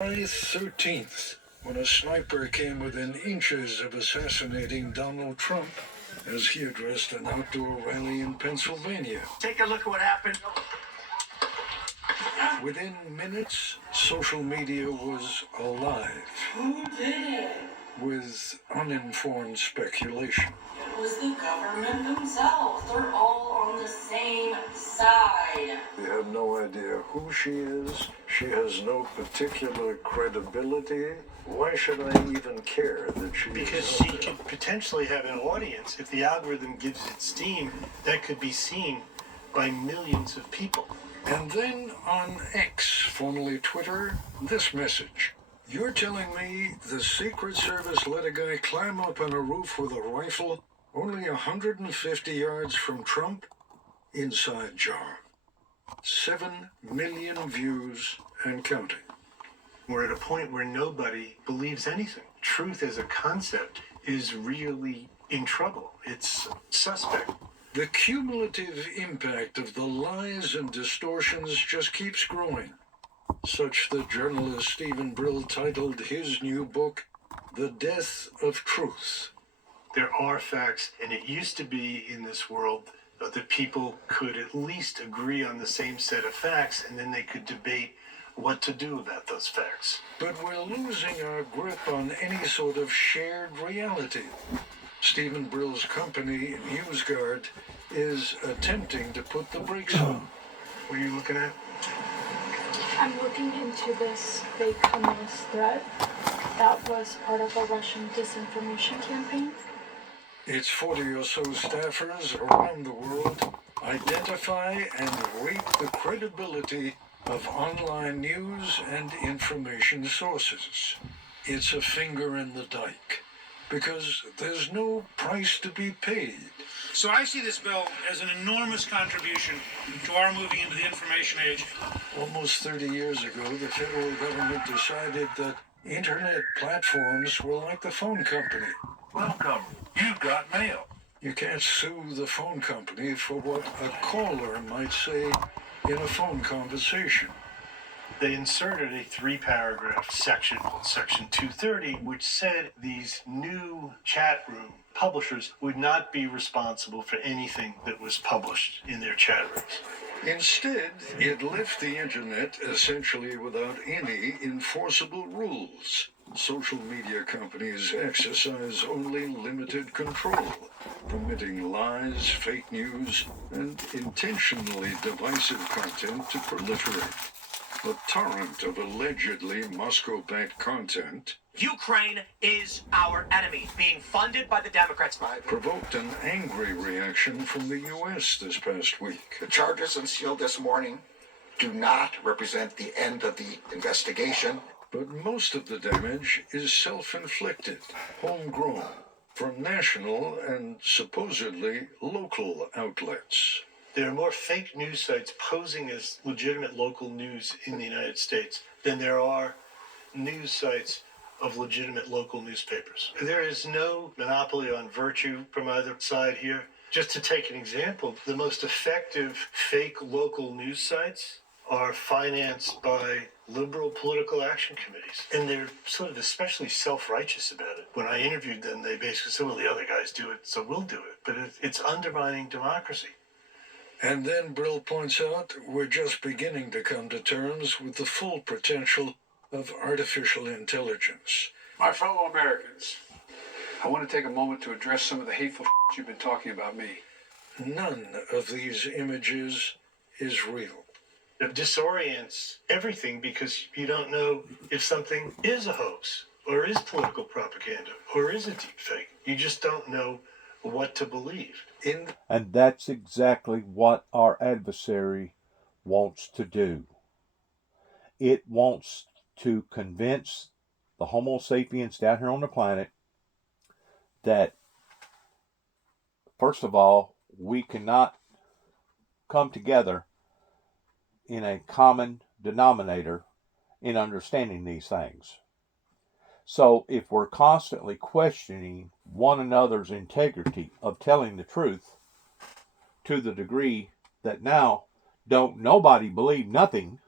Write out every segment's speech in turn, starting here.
July 13th, when a sniper came within inches of assassinating Donald Trump as he addressed an outdoor rally in Pennsylvania. Take a look at what happened. Within minutes, social media was alive. Who did it? With uninformed speculation. It was the government themselves. They're all on the same side. We have no idea who she is. She has no particular credibility. Why should I even care that she Because is she out there? could potentially have an audience. If the algorithm gives it steam, that could be seen by millions of people. And then on X, formerly Twitter, this message. You're telling me the Secret Service let a guy climb up on a roof with a rifle only 150 yards from Trump? Inside job. 7 million views and counting. We're at a point where nobody believes anything. Truth as a concept is really in trouble. It's suspect. The cumulative impact of the lies and distortions just keeps growing. Such that journalist Stephen Brill titled his new book, The Death of Truth. There are facts, and it used to be in this world that people could at least agree on the same set of facts, and then they could debate what to do about those facts. But we're losing our grip on any sort of shared reality. Stephen Brill's company, NewsGuard, is attempting to put the brakes on. What are you looking at? I'm looking into this fake Hamas threat that was part of a Russian disinformation campaign. Its 40 or so staffers around the world identify and rate the credibility of online news and information sources. It's a finger in the dike, because there's no price to be paid. So I see this bill as an enormous contribution to our moving into the information age. Almost 30 years ago, the federal government decided that internet platforms were like the phone company. Welcome. You've got mail. You can't sue the phone company for what a caller might say in a phone conversation. They inserted a 3-paragraph section called Section 230, which said these new chat room publishers would not be responsible for anything that was published in their chat rooms. Instead, it left the internet essentially without any enforceable rules. Social media companies exercise only limited control, permitting lies, fake news, and intentionally divisive content to proliferate. A torrent of allegedly Moscow-backed content Ukraine is our enemy, being funded by the Democrats. provoked an angry reaction from the U.S. this past week. The charges unsealed this morning do not represent the end of the investigation. But most of the damage is self-inflicted, homegrown, from national and supposedly local outlets. There are more fake news sites posing as legitimate local news in the United States than there are news sites of legitimate local newspapers. There is no monopoly on virtue from either side here. Just to take an example, the most effective fake local news sites are financed by liberal political action committees. And they're sort of especially self-righteous about it. When I interviewed them, they basically said, well, the other guys do it, so we'll do it. But it's undermining democracy. And then Brill points out we're just beginning to come to terms with the full potential of artificial intelligence. My fellow Americans, I want to take a moment to address some of the hateful you've been talking about me. None of these images is real. It disorients everything because you don't know if something is a hoax or is political propaganda or is a deep fake. You just don't know what to believe. And that's exactly what our adversary wants to do. It wants to convince the Homo sapiens down here on the planet that, first of all, we cannot come together in a common denominator in understanding these things. So if we're constantly questioning one another's integrity of telling the truth to the degree that now don't nobody believe nothing,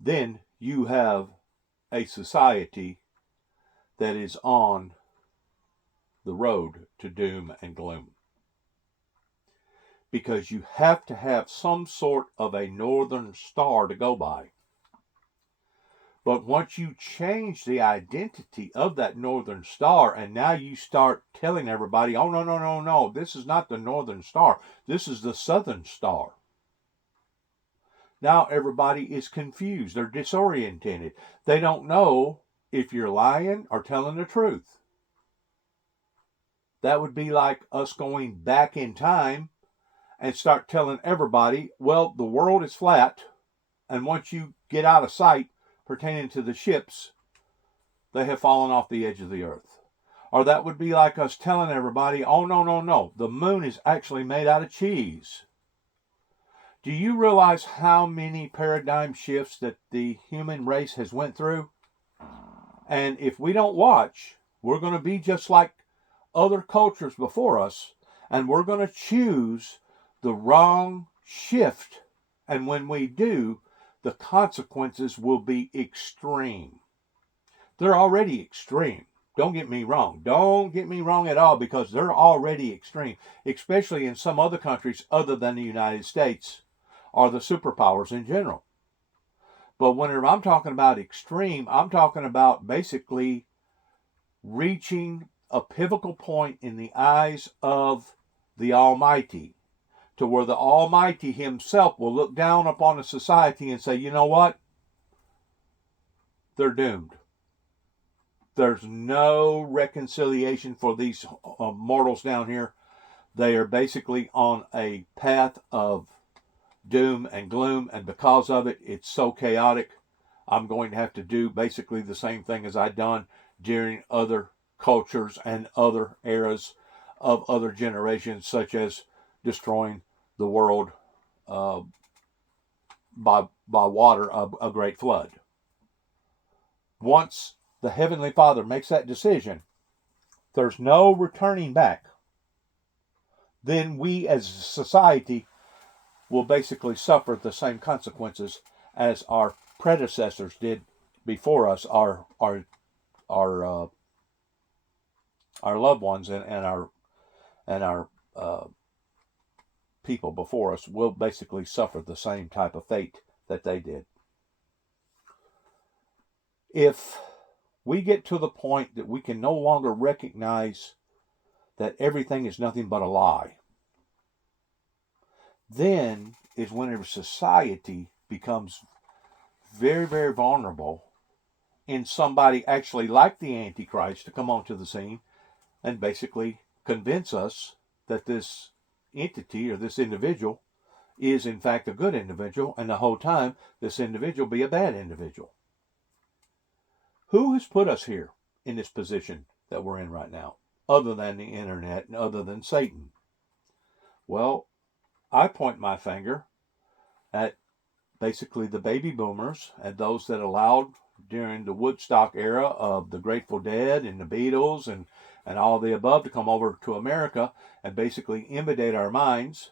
then you have a society that is on the road to doom and gloom. Because you have to have some sort of a northern star to go by. But once you change the identity of that northern star, and now you start telling everybody, oh, no, no, no, no, this is not the northern star, this is the southern star. Now everybody is confused. They're disoriented. They don't know if you're lying or telling the truth. That would be like us going back in time and start telling everybody, well, the world is flat, and once you get out of sight pertaining to the ships, they have fallen off the edge of the earth. Or that would be like us telling everybody, oh, no, no, no, the moon is actually made out of cheese. Do you realize how many paradigm shifts that the human race has went through? And if we don't watch, we're going to be just like other cultures before us, and we're going to choose the wrong shift. And when we do, the consequences will be extreme. They're already extreme. Don't get me wrong. Don't get me wrong at all, because they're already extreme, especially in some other countries other than the United States or the superpowers in general. But whenever I'm talking about extreme, I'm talking about basically reaching a pivotal point in the eyes of the Almighty, to where the Almighty himself will look down upon a society and say, you know what? They're doomed. There's no reconciliation for these mortals down here. They are basically on a path of doom and gloom, and because of it, it's so chaotic. I'm going to have to do basically the same thing as I've done during other cultures and other eras of other generations, such as destroying the world by water of a great flood. Once the Heavenly Father makes that decision, there's no returning back. Then we as a society will basically suffer the same consequences as our predecessors did before us, our loved ones and our people before us will basically suffer the same type of fate that they did. If we get to the point that we can no longer recognize that everything is nothing but a lie, then is whenever society becomes very, very vulnerable in somebody actually like the Antichrist to come onto the scene and basically convince us that this entity or this individual is in fact a good individual, and the whole time this individual be a bad individual. Who has put us here in this position that we're in right now, other than the internet and other than Satan? Well, I point my finger at basically the baby boomers and those that allowed during the Woodstock era of the Grateful Dead and the Beatles and all the above to come over to America and basically inundate our minds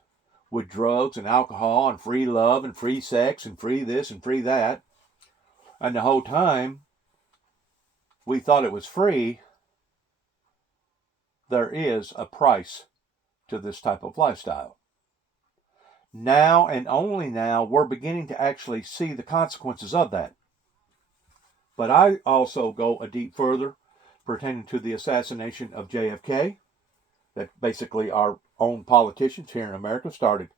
with drugs and alcohol and free love and free sex and free this and free that. And the whole time we thought it was free. There is a price to this type of lifestyle. Now and only now we're beginning to actually see the consequences of that. But I also go a deep further pertaining to the assassination of JFK, that basically our own politicians here in America started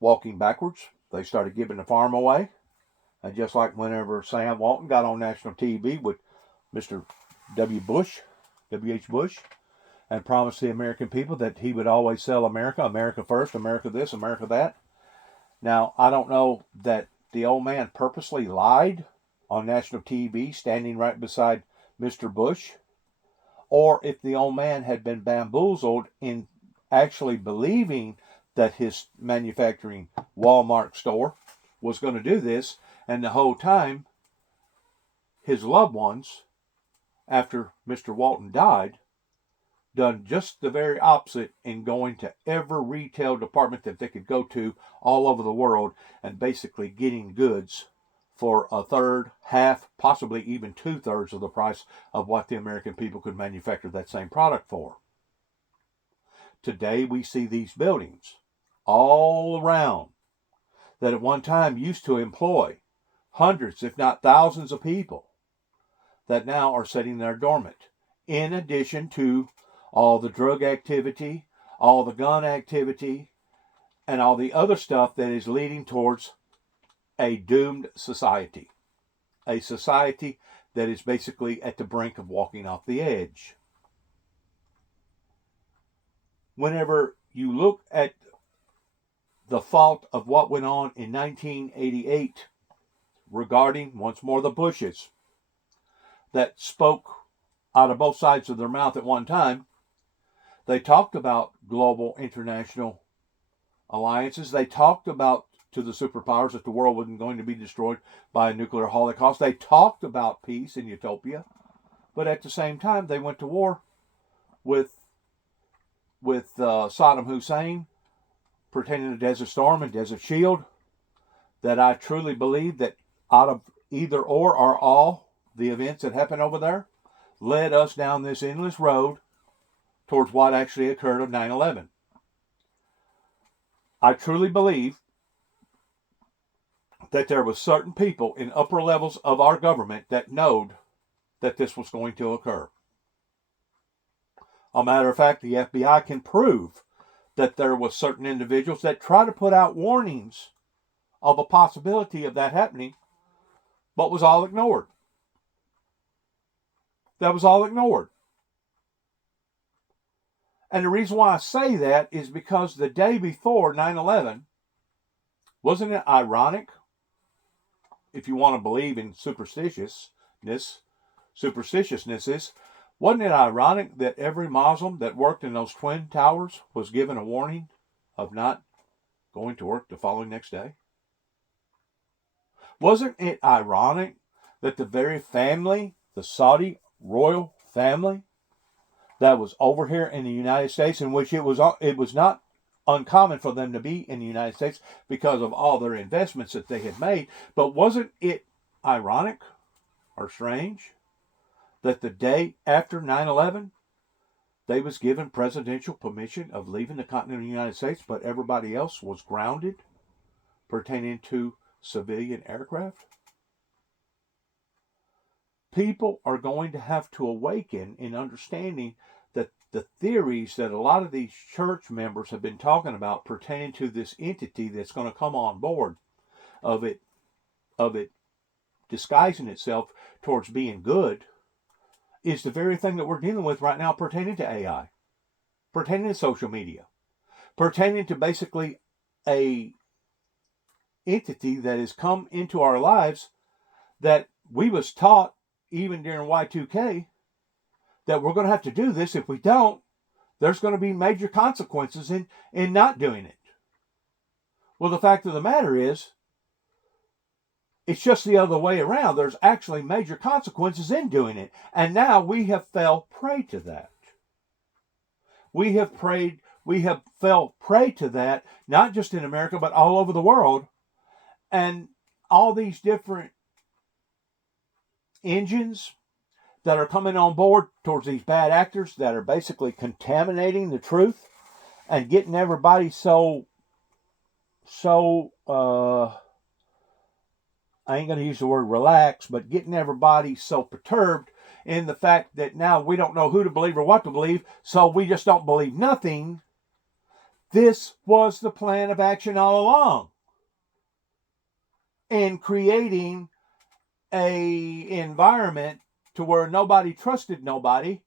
walking backwards. They started giving the farm away. And just like whenever Sam Walton got on national TV with Mr. W.H. Bush, and promised the American people that he would always sell America, America first, America this, America that. Now, I don't know that the old man purposely lied on national TV, standing right beside Mr. Bush, or if the old man had been bamboozled in actually believing that his manufacturing Walmart store was going to do this, and the whole time his loved ones, after Mr. Walton died, done just the very opposite in going to every retail department that they could go to all over the world and basically getting goods for a third, half, possibly even 2/3 of the price of what the American people could manufacture that same product for. Today we see these buildings all around that at one time used to employ hundreds, if not thousands of people that now are sitting there dormant, in addition to all the drug activity, all the gun activity, and all the other stuff that is leading towards a doomed society. A society that is basically at the brink of walking off the edge. Whenever you look at the fault of what went on in 1988 regarding, once more, the Bushes that spoke out of both sides of their mouth at one time, they talked about global international alliances. They talked about to the superpowers that the world wasn't going to be destroyed by a nuclear holocaust. They talked about peace and utopia, but at the same time, they went to war with Saddam Hussein, pretending to Desert Storm and Desert Shield. That I truly believe that out of either or all the events that happened over there led us down this endless road towards what actually occurred of 9/11. I truly believe that there was certain people in upper levels of our government that knowed that this was going to occur. A matter of fact, the FBI can prove that there was certain individuals that try to put out warnings of a possibility of that happening, but was all ignored. That was all ignored. And the reason why I say that is because the day before 9/11, wasn't it ironic, if you want to believe in superstitiousness is, wasn't it ironic that every Muslim that worked in those Twin Towers was given a warning of not going to work the following next day? Wasn't it ironic that the very family, the Saudi royal family, that was over here in the United States, in which it was not uncommon for them to be in the United States because of all their investments that they had made, but wasn't it ironic or strange that the day after 9/11, they was given presidential permission of leaving the continental United States, but everybody else was grounded pertaining to civilian aircraft? People are going to have to awaken in understanding that the theories that a lot of these church members have been talking about pertaining to this entity that's going to come on board, of it disguising itself towards being good, is the very thing that we're dealing with right now pertaining to AI, pertaining to social media, pertaining to basically a entity that has come into our lives that we was taught even during Y2K that we're going to have to do this. If we don't, there's going to be major consequences in not doing it. Well, the fact of the matter is, it's just the other way around. There's actually major consequences in doing it. And now we have fell prey to that. We have fell prey to that, not just in America, but all over the world. And all these different engines that are coming on board towards these bad actors that are basically contaminating the truth and getting everybody so I ain't going to use the word relaxed, but getting everybody so perturbed in the fact that now we don't know who to believe or what to believe, so we just don't believe nothing. This was the plan of action all along in creating a environment to where nobody trusted nobody.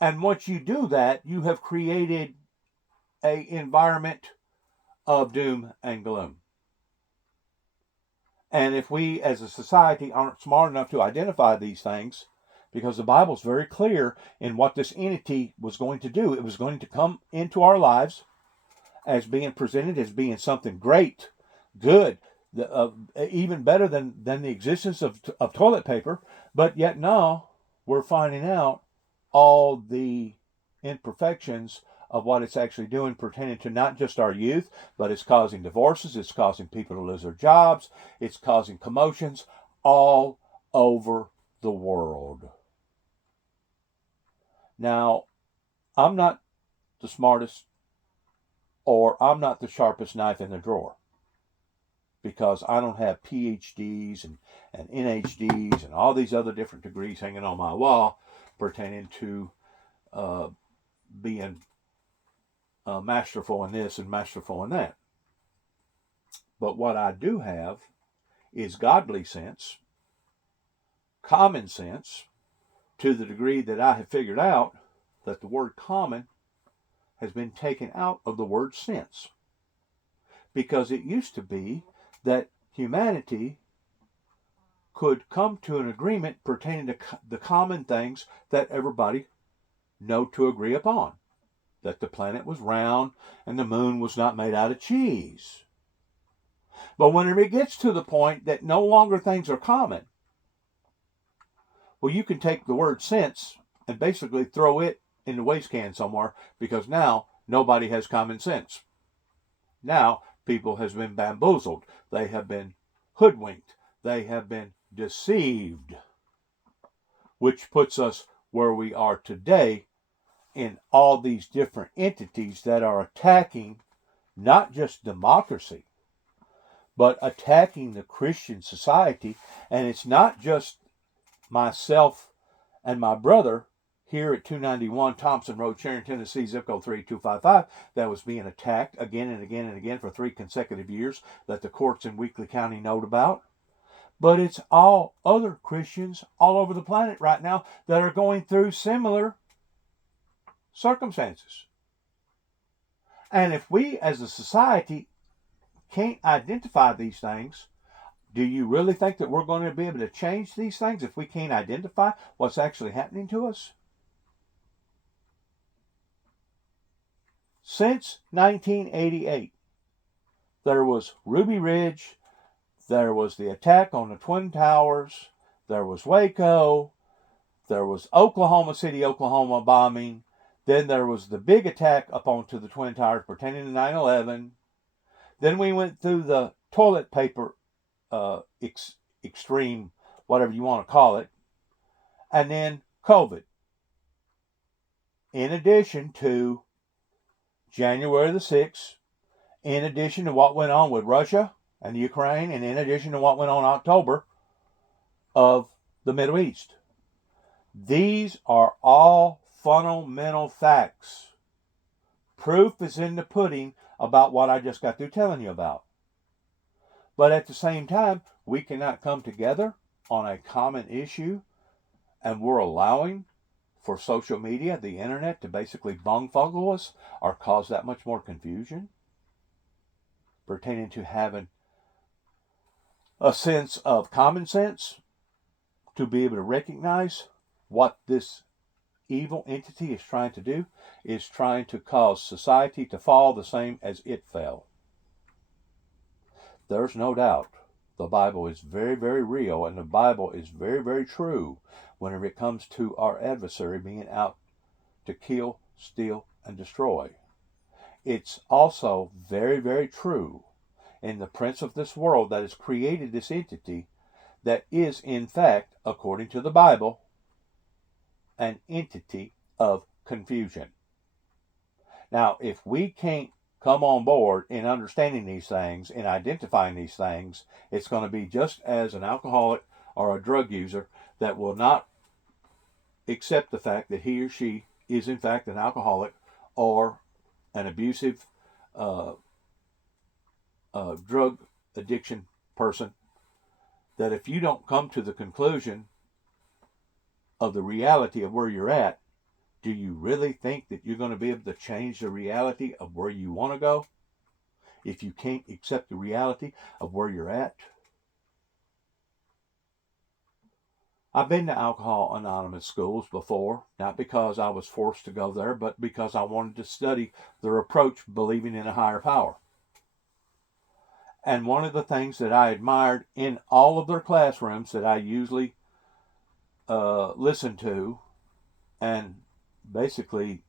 And once you do that, you have created an environment of doom and gloom. And if we as a society aren't smart enough to identify these things, because the Bible's very clear in what this entity was going to do, it was going to come into our lives as being presented as being something great, good, even better than the existence of toilet paper. But yet now we're finding out all the imperfections of what it's actually doing pertaining to not just our youth, but it's causing divorces, it's causing people to lose their jobs, it's causing commotions all over the world. Now, I'm not the smartest or I'm not the sharpest knife in the drawer, because I don't have PhDs and NHDs and all these other different degrees hanging on my wall pertaining to being masterful in this and masterful in that. But what I do have is godly sense, common sense, to the degree that I have figured out that the word common has been taken out of the word sense. Because it used to be that humanity could come to an agreement pertaining to the common things that everybody know to agree upon. That the planet was round and the moon was not made out of cheese. But whenever it gets to the point that no longer things are common, well, you can take the word sense and basically throw it in the waste can somewhere, because now nobody has common sense. Now people has been bamboozled. They have been hoodwinked. They have been deceived, which puts us where we are today in all these different entities that are attacking not just democracy, but attacking the Christian society. And it's not just myself and my brother here at 291 Thompson Road, Sharon, Tennessee, zip code 38255, that was being attacked again and again and again for 3 consecutive years that the courts in Weakley County know about. But it's all other Christians all over the planet right now that are going through similar circumstances. And if we as a society can't identify these things, do you really think that we're going to be able to change these things if we can't identify what's actually happening to us? Since 1988, there was Ruby Ridge, there was the attack on the Twin Towers, there was Waco, there was Oklahoma City, Oklahoma bombing, then there was the big attack up onto the Twin Towers pertaining to 9/11. Then we went through the toilet paper extreme, whatever you want to call it, and then COVID. In addition to January the 6th, in addition to what went on with Russia and Ukraine, and in addition to what went on in October of the Middle East. These are all fundamental facts. Proof is in the pudding about what I just got through telling you about. But at the same time, we cannot come together on a common issue, and we're allowing for social media, the internet, to basically bungfuggle us or cause that much more confusion pertaining to having a sense of common sense to be able to recognize what this evil entity is trying to do, is trying to cause society to fall the same as it fell. There's no doubt the Bible is very, very real, and the Bible is very, very true whenever it comes to our adversary being out to kill, steal, and destroy. It's also very, very true in the prince of this world that has created this entity that is, in fact, according to the Bible, an entity of confusion. Now, if we can't come on board in understanding these things, in identifying these things, it's going to be just as an alcoholic or a drug user that will not accept the fact that he or she is in fact an alcoholic or an abusive drug addiction person, that if you don't come to the conclusion of the reality of where you're at, do you really think that you're going to be able to change the reality of where you want to go if you can't accept the reality of where you're at? I've been to Alcohol Anonymous schools before, not because I was forced to go there, but because I wanted to study their approach believing in a higher power. And one of the things that I admired in all of their classrooms that I usually listen to and basically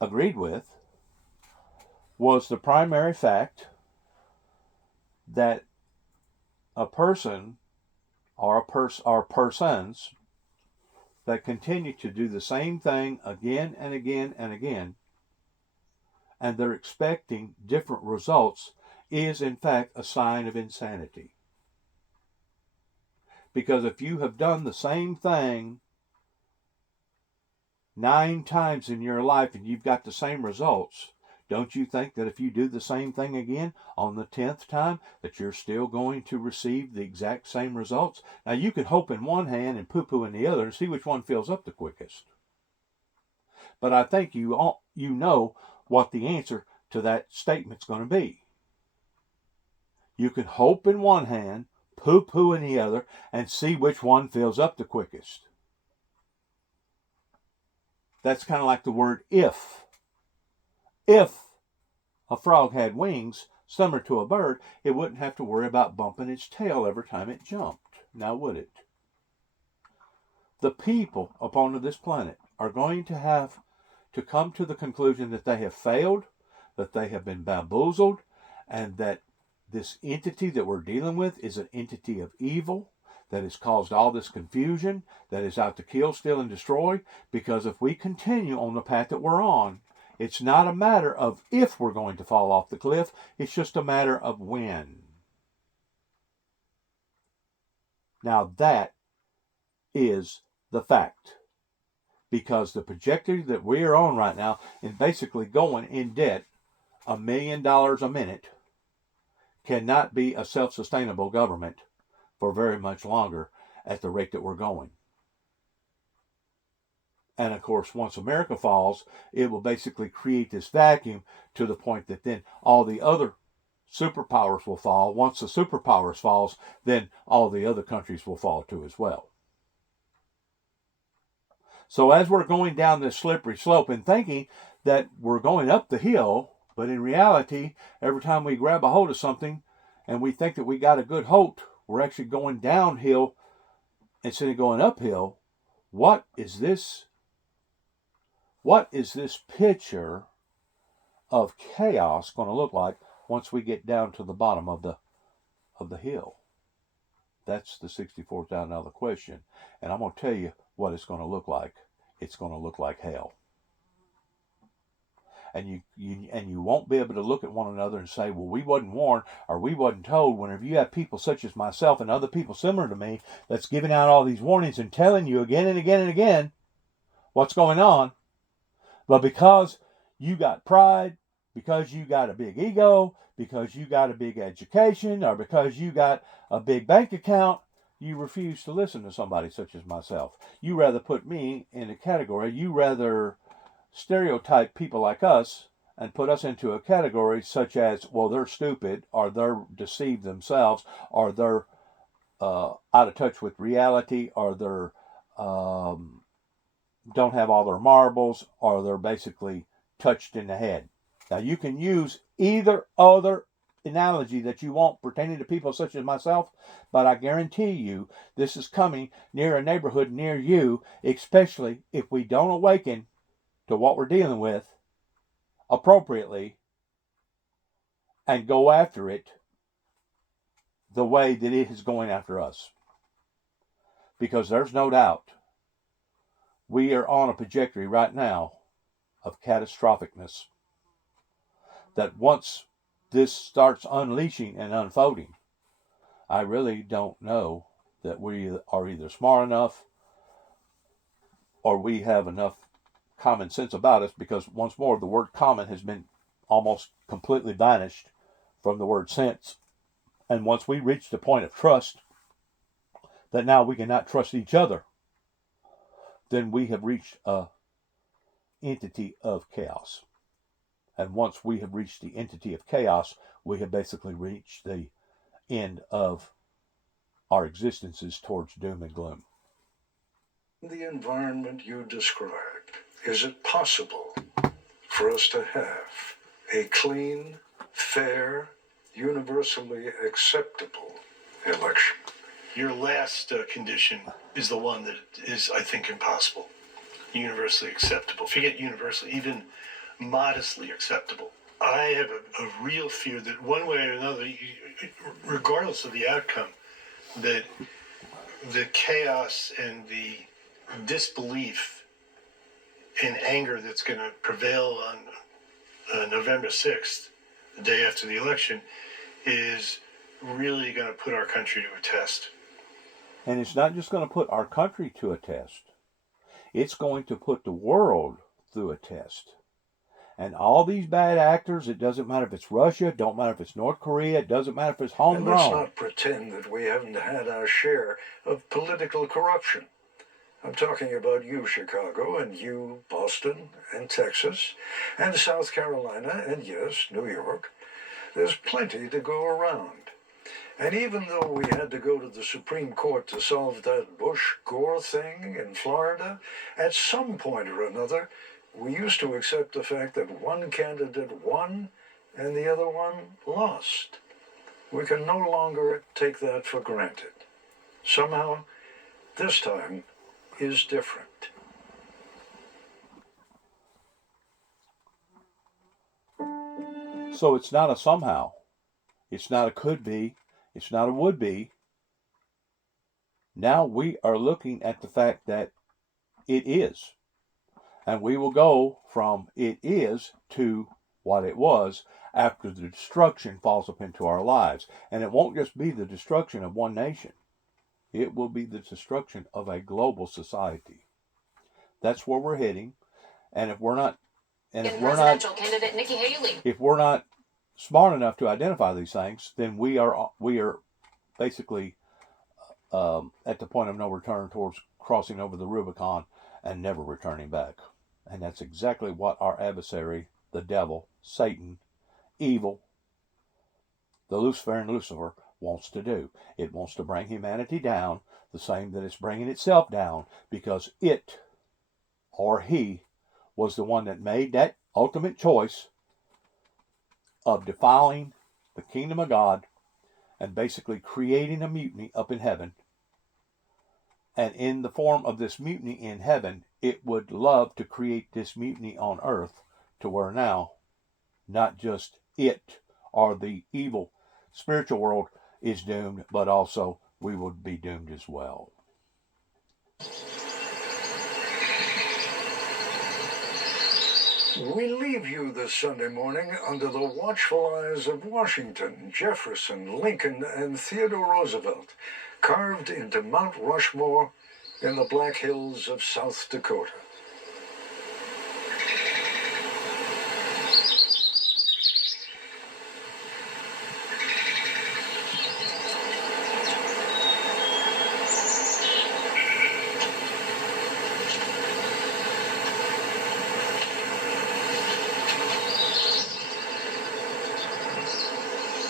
agreed with was the primary fact that a person or persons that continue to do the same thing again and again and again, and they're expecting different results, is in fact a sign of insanity. Because if you have done the same thing 9 times in your life and you've got the same results, don't you think that if you do the same thing again on the 10th time, that you're still going to receive the exact same results? Now, you can hope in one hand and poo-poo in the other and see which one fills up the quickest. But I think you know what the answer to that statement's going to be. You can hope in one hand, poo-poo in the other, and see which one fills up the quickest. That's kind of like the word if. If a frog had wings similar to a bird, it wouldn't have to worry about bumping its tail every time it jumped. Now, would it? The people upon this planet are going to have to come to the conclusion that they have failed, that they have been bamboozled, and that this entity that we're dealing with is an entity of evil that has caused all this confusion, that is out to kill, steal, and destroy. Because if we continue on the path that we're on, it's not a matter of if we're going to fall off the cliff, it's just a matter of when. Now that is the fact. Because the trajectory that we are on right now is basically going in debt $1 million a minute cannot be a self-sustainable government for very much longer at the rate that we're going. And of course, once America falls, it will basically create this vacuum to the point that then all the other superpowers will fall. Once the superpowers falls, then all the other countries will fall too as well. So as we're going down this slippery slope and thinking that we're going up the hill, but in reality, every time we grab a hold of something and we think that we got a good hold, we're actually going downhill instead of going uphill. What is this picture of chaos going to look like once we get down to the bottom of the hill? That's the $64,000 question. And I'm going to tell you what it's going to look like. It's going to look like hell. And you won't be able to look at one another and say, well, we wasn't warned or we wasn't told. Whenever you have people such as myself and other people similar to me that's giving out all these warnings and telling you again and again and again what's going on. But because you got pride, because you got a big ego, because you got a big education, or because you got a big bank account, you refuse to listen to somebody such as myself. You rather put me in a category. You rather stereotype people like us and put us into a category such as, well, they're stupid, or they're deceived themselves, or they're out of touch with reality, or they're don't have all their marbles, or they're basically touched in the head. Now, you can use either other analogy that you want pertaining to people such as myself, but I guarantee you this is coming near a neighborhood near you, especially if we don't awaken to what we're dealing with appropriately and go after it the way that it is going after us. Because there's no doubt we are on a trajectory right now of catastrophicness. That once this starts unleashing and unfolding, I really don't know that we are either smart enough or we have enough common sense about us, because once more the word common has been almost completely banished from the word sense. And once we reach the point of trust that now we cannot trust each other, then we have reached a entity of chaos. And once we have reached the entity of chaos, we have basically reached the end of our existences towards doom and gloom. The environment you described, is it possible for us to have a clean, fair, universally acceptable election? Your last condition is the one that is, I think, impossible. Universally acceptable. Forget universal. Even modestly acceptable. I have a real fear that one way or another, regardless of the outcome, that the chaos and the disbelief and anger that's going to prevail on November 6th, the day after the election, is really going to put our country to a test. And it's not just going to put our country to a test. It's going to put the world through a test. And all these bad actors, it doesn't matter if it's Russia, it don't matter if it's North Korea, it doesn't matter if it's And let's homegrown. not pretend that we haven't had our share of political corruption. I'm talking about you, Chicago, and you, Boston, and Texas, and South Carolina, and yes, New York. There's plenty to go around. And even though we had to go to the Supreme Court to solve that Bush-Gore thing in Florida, at some point or another, we used to accept the fact that one candidate won and the other one lost. We can no longer take that for granted. Somehow, this time is different. So it's not a somehow. It's not a could be. It's not a would be. Now we are looking at the fact that it is. And we will go from it is to what it was after the destruction falls up into our lives. And it won't just be the destruction of one nation. It will be the destruction of a global society. That's where we're heading. And if we're not, presidential candidate Nikki Haley. If we're not smart enough to identify these things, then we are basically at the point of no return towards crossing over the Rubicon and never returning back. And that's exactly what our adversary, the devil, Satan, evil, the Luciferian Lucifer, wants to do. It wants to bring humanity down, the same that it's bringing itself down, because it, or he, was the one that made that ultimate choice of defiling the kingdom of God and basically creating a mutiny up in heaven. And in the form of this mutiny in heaven, it would love to create this mutiny on earth to where now, not just it or the evil spiritual world is doomed, but also we would be doomed as well. We leave you this Sunday morning under the watchful eyes of Washington, Jefferson, Lincoln, and Theodore Roosevelt, carved into Mount Rushmore in the Black Hills of South Dakota.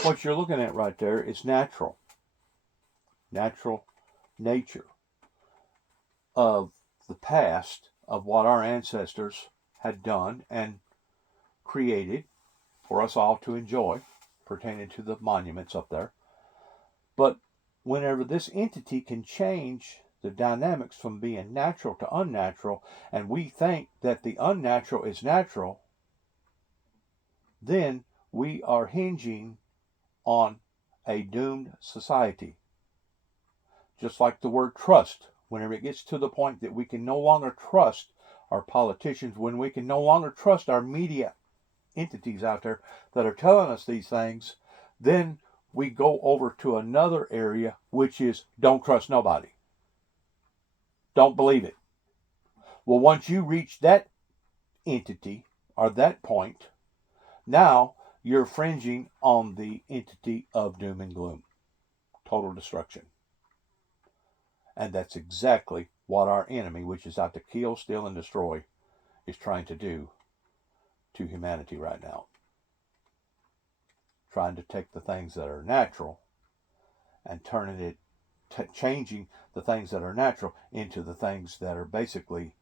What you're looking at right there is natural nature of the past, of what our ancestors had done and created for us all to enjoy, pertaining to the monuments up there. But whenever this entity can change the dynamics from being natural to unnatural, and we think that the unnatural is natural, then we are hinging on a doomed society. Just like the word trust, whenever it gets to the point that we can no longer trust our politicians, when we can no longer trust our media entities out there that are telling us these things, then we go over to another area, which is don't trust nobody. Don't believe it. Well, once you reach that entity or that point, now you're fringing on the entity of doom and gloom, total destruction. And that's exactly what our enemy, which is out to kill, steal, and destroy, is trying to do to humanity right now. Trying to take the things that are natural and turning it, changing the things that are natural into the things that are basically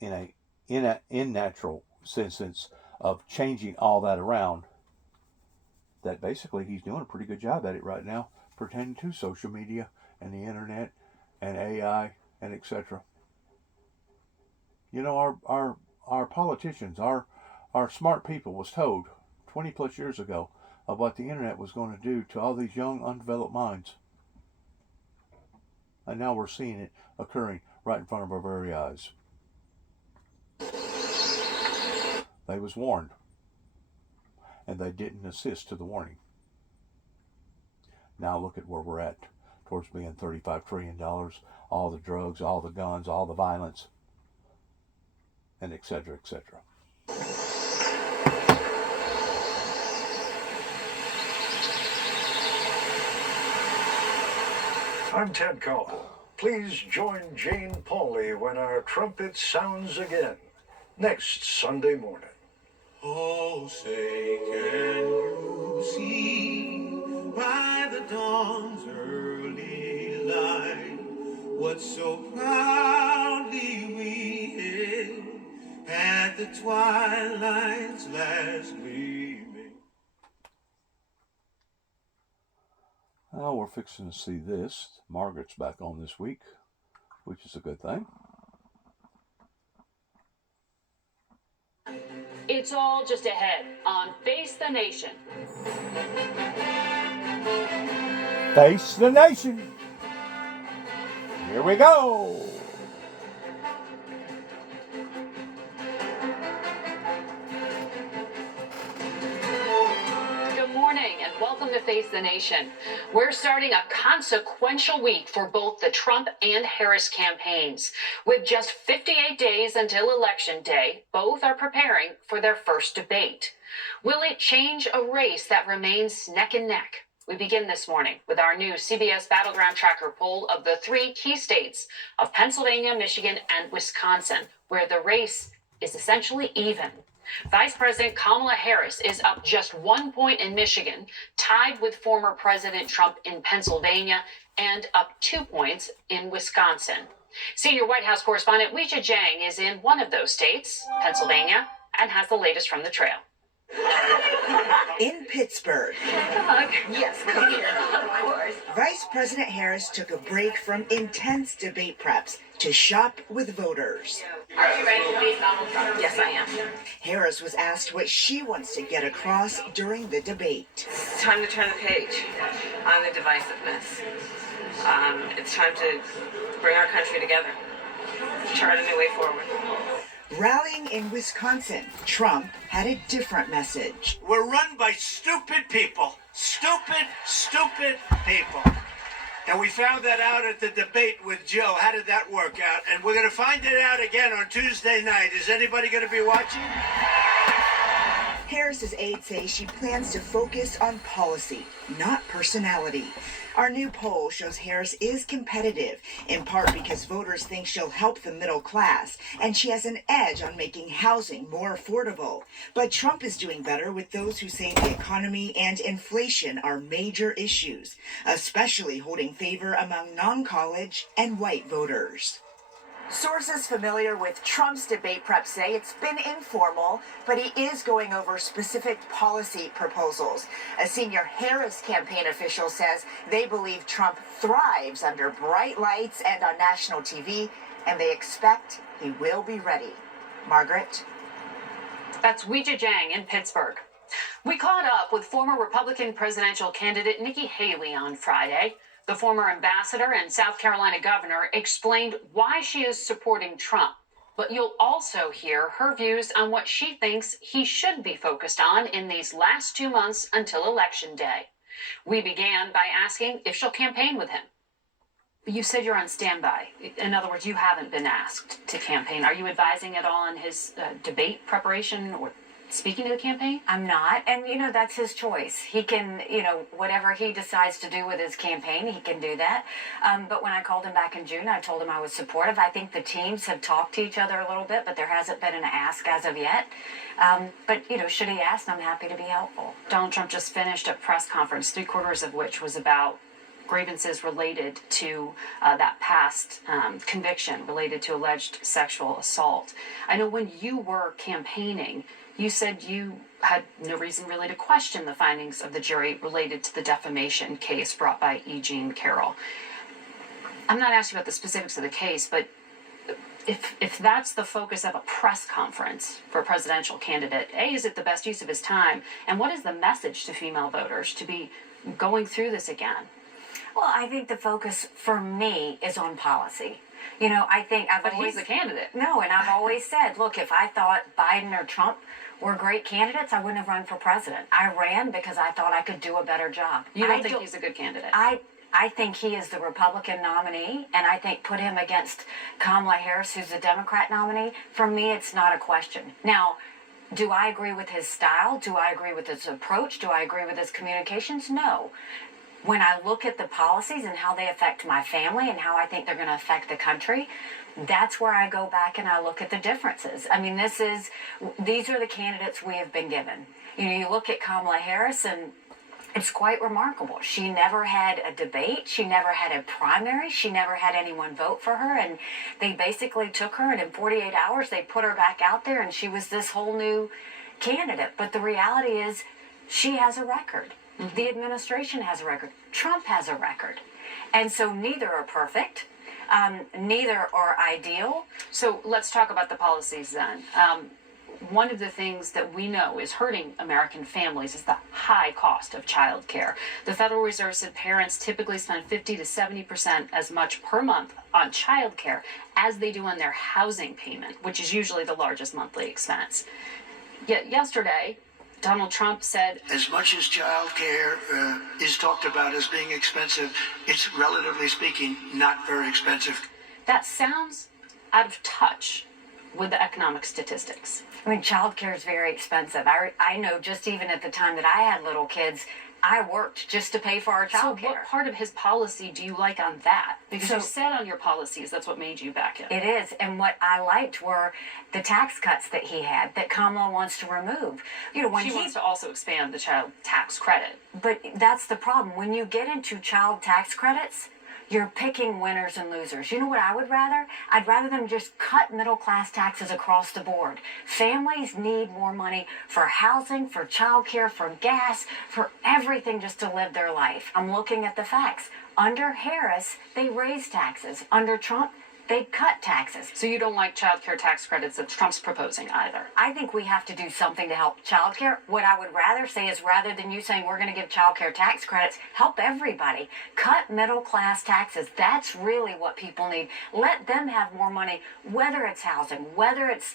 in natural sense of changing all that around. That basically he's doing a pretty good job at it right now, pertaining to social media and the internet and AI and etc. You know, our politicians, our smart people was told 20 plus years ago of what the internet was going to do to all these young, undeveloped minds. And now we're seeing it occurring right in front of our very eyes. They was warned, and they didn't assist to the warning. Now look at where we're at, towards being $35 trillion, all the drugs, all the guns, all the violence, and et cetera, et cetera. I'm Ted Koppel. Please join Jane Pauley when our trumpet sounds again next Sunday morning. Oh, say, can you see by the dawn's early light what so proudly we hailed at the twilight's last gleaming? Well, we're fixing to see this. Margaret's back on this week, which is a good thing. It's all just ahead on Face the Nation. Face the Nation. Here we go. Good morning and welcome to Face the Nation. We're starting a consequential week for both the Trump and Harris campaigns. With just 58 days until Election Day, both are preparing for their first debate. Will it change a race that remains neck and neck? We begin this morning with our new CBS Battleground Tracker poll of the three key states of Pennsylvania, Michigan, and Wisconsin, where the race is essentially even. Vice President Kamala Harris is up just 1 point in Michigan, tied with former President Trump in Pennsylvania, and up 2 points in Wisconsin. Senior White House correspondent Weijia Jiang is in one of those states, Pennsylvania, and has the latest from the trail. In Pittsburgh. Yes, come here. Of course. Vice President Harris took a break from intense debate preps to shop with voters. Are you ready to face Donald Trump? Yes, I am. Harris was asked what she wants to get across during the debate. It's time to turn the page on the divisiveness. It's time to bring our country together, chart a new way forward. Rallying in Wisconsin, Trump had a different message. We're run by stupid people. Stupid people. And we found that out at the debate with Joe. How did that work out? And we're going to find it out again on Tuesday night. Is anybody going to be watching? Harris's aides say she plans to focus on policy, not personality. Our new poll shows Harris is competitive, in part because voters think she'll help the middle class, and she has an edge on making housing more affordable. But Trump is doing better with those who say the economy and inflation are major issues, especially holding favor among non-college and white voters. Sources familiar with Trump's debate prep say it's been informal, but he is going over specific policy proposals. A senior Harris campaign official says they believe Trump thrives under bright lights and on national TV, and they expect he will be ready. Margaret? That's Weijia Jiang in Pittsburgh. We caught up with former Republican presidential candidate Nikki Haley on Friday. The former ambassador and South Carolina governor explained why she is supporting Trump. But you'll also hear her views on what she thinks he should be focused on in these last 2 months until Election Day. We began by asking if she'll campaign with him. You said you're on standby. In other words, you haven't been asked to campaign. Are you advising at all on his debate preparation or speaking to the campaign? I'm not, and that's his choice. He can, whatever he decides to do with his campaign, he can do that. But when I called him back in June, I told him I was supportive. I think the teams have talked to each other a little bit, but there hasn't been an ask as of yet. But should he ask, I'm happy to be helpful. Donald Trump just finished a press conference, 3/4 of which was about grievances related to that past conviction related to alleged sexual assault. I know when you were campaigning, you said you had no reason really to question the findings of the jury related to the defamation case brought by E. Jean Carroll. I'm not asking about the specifics of the case, but if that's the focus of a press conference for a presidential candidate, A, is it the best use of his time? And what is the message to female voters to be going through this again? Well, I think the focus for me is on policy. You know, I think But he's the candidate. No, and I've always said, look, if I thought Biden or Trump were great candidates, I wouldn't have run for president. I ran because I thought I could do a better job. You don't think he's a good candidate? I think he is the Republican nominee, and I think put him against Kamala Harris, who's the Democrat nominee, for me, it's not a question. Now, do I agree with his style? Do I agree with his approach? Do I agree with his communications? No. When I look at the policies and how they affect my family and how I think they're going to affect the country, that's where I go back and I look at the differences. I mean, these are the candidates we have been given. You know, you look at Kamala Harris and it's quite remarkable. She never had a debate. She never had a primary. She never had anyone vote for her. And they basically took her and in 48 hours, they put her back out there and she was this whole new candidate. But the reality is she has a record. Mm-hmm. The administration has a record. Trump has a record. And so neither are perfect. Neither are ideal. So let's talk about the policies then. One of the things that we know is hurting American families is the high cost of childcare. The Federal Reserve said parents typically spend 50 to 70% as much per month on childcare as they do on their housing payment, which is usually the largest monthly expense. Yet yesterday, Donald Trump said, as much as child care is talked about as being expensive, it's relatively speaking not very expensive. That sounds out of touch with the economic statistics. I mean, childcare is very expensive. I know just even at the time that I had little kids, I worked just to pay for our childcare. So what part of his policy do you like on that? Because you said on your policies that's what made you back in. It is. And what I liked were the tax cuts that he had that Kamala wants to remove. You know, when she wants to also expand the child tax credit. But that's the problem. When you get into child tax credits, you're picking winners and losers. You know what I would rather? I'd rather them just cut middle class taxes across the board. Families need more money for housing, for childcare, for gas, for everything just to live their life. I'm looking at the facts. Under Harris, they raised taxes. Under Trump, they cut taxes. So you don't like child care tax credits that Trump's proposing either? I think we have to do something to help child care. What I would rather say is rather than you saying we're going to give child care tax credits, help everybody. Cut middle class taxes. That's really what people need. Let them have more money, whether it's housing, whether it's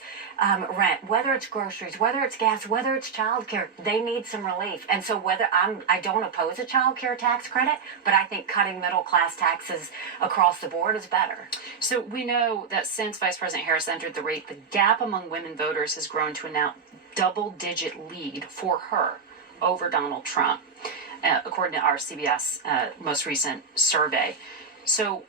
rent, whether it's groceries, whether it's gas, whether it's child care. They need some relief. And so I don't oppose a child care tax credit, but I think cutting middle class taxes across the board is better. So we know that since Vice President Harris entered the race, the gap among women voters has grown to a now double-digit lead for her over Donald Trump, according to our CBS most recent survey. So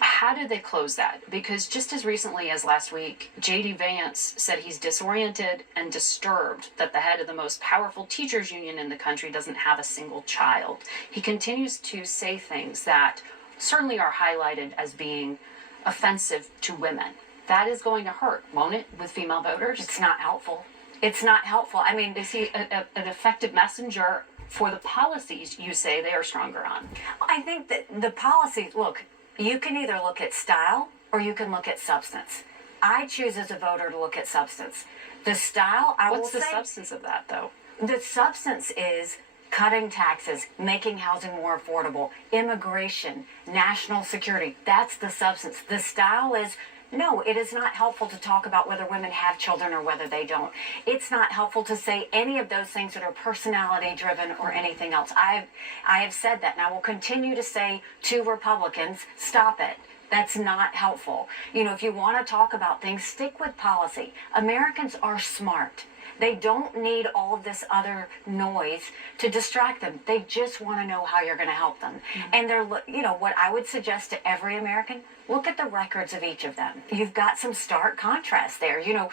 how did they close that? Because just as recently as last week, J.D. Vance said he's disoriented and disturbed that the head of the most powerful teachers union in the country doesn't have a single child. He continues to say things that certainly are highlighted as being offensive to women. That is going to hurt, won't it, with female voters? It's not helpful. It's not helpful. I mean, is he an effective messenger for the policies you say they are stronger on? I think that the policies, look, you can either look at style or you can look at substance. I choose as a voter to look at substance. The style, What's the substance of that, though? The substance is cutting taxes, making housing more affordable, immigration, national security. That's the substance. The style is, no, it is not helpful to talk about whether women have children or whether they don't. It's not helpful to say any of those things that are personality driven or anything else. I have said that, and I will continue to say to Republicans, stop it. That's not helpful. You know, if you want to talk about things, stick with policy. Americans are smart. They don't need all of this other noise to distract them. They just want to know how you're going to help them. Mm-hmm. And they're, you know, what I would suggest to every American, look at the records of each of them. You've got some stark contrast there. You know,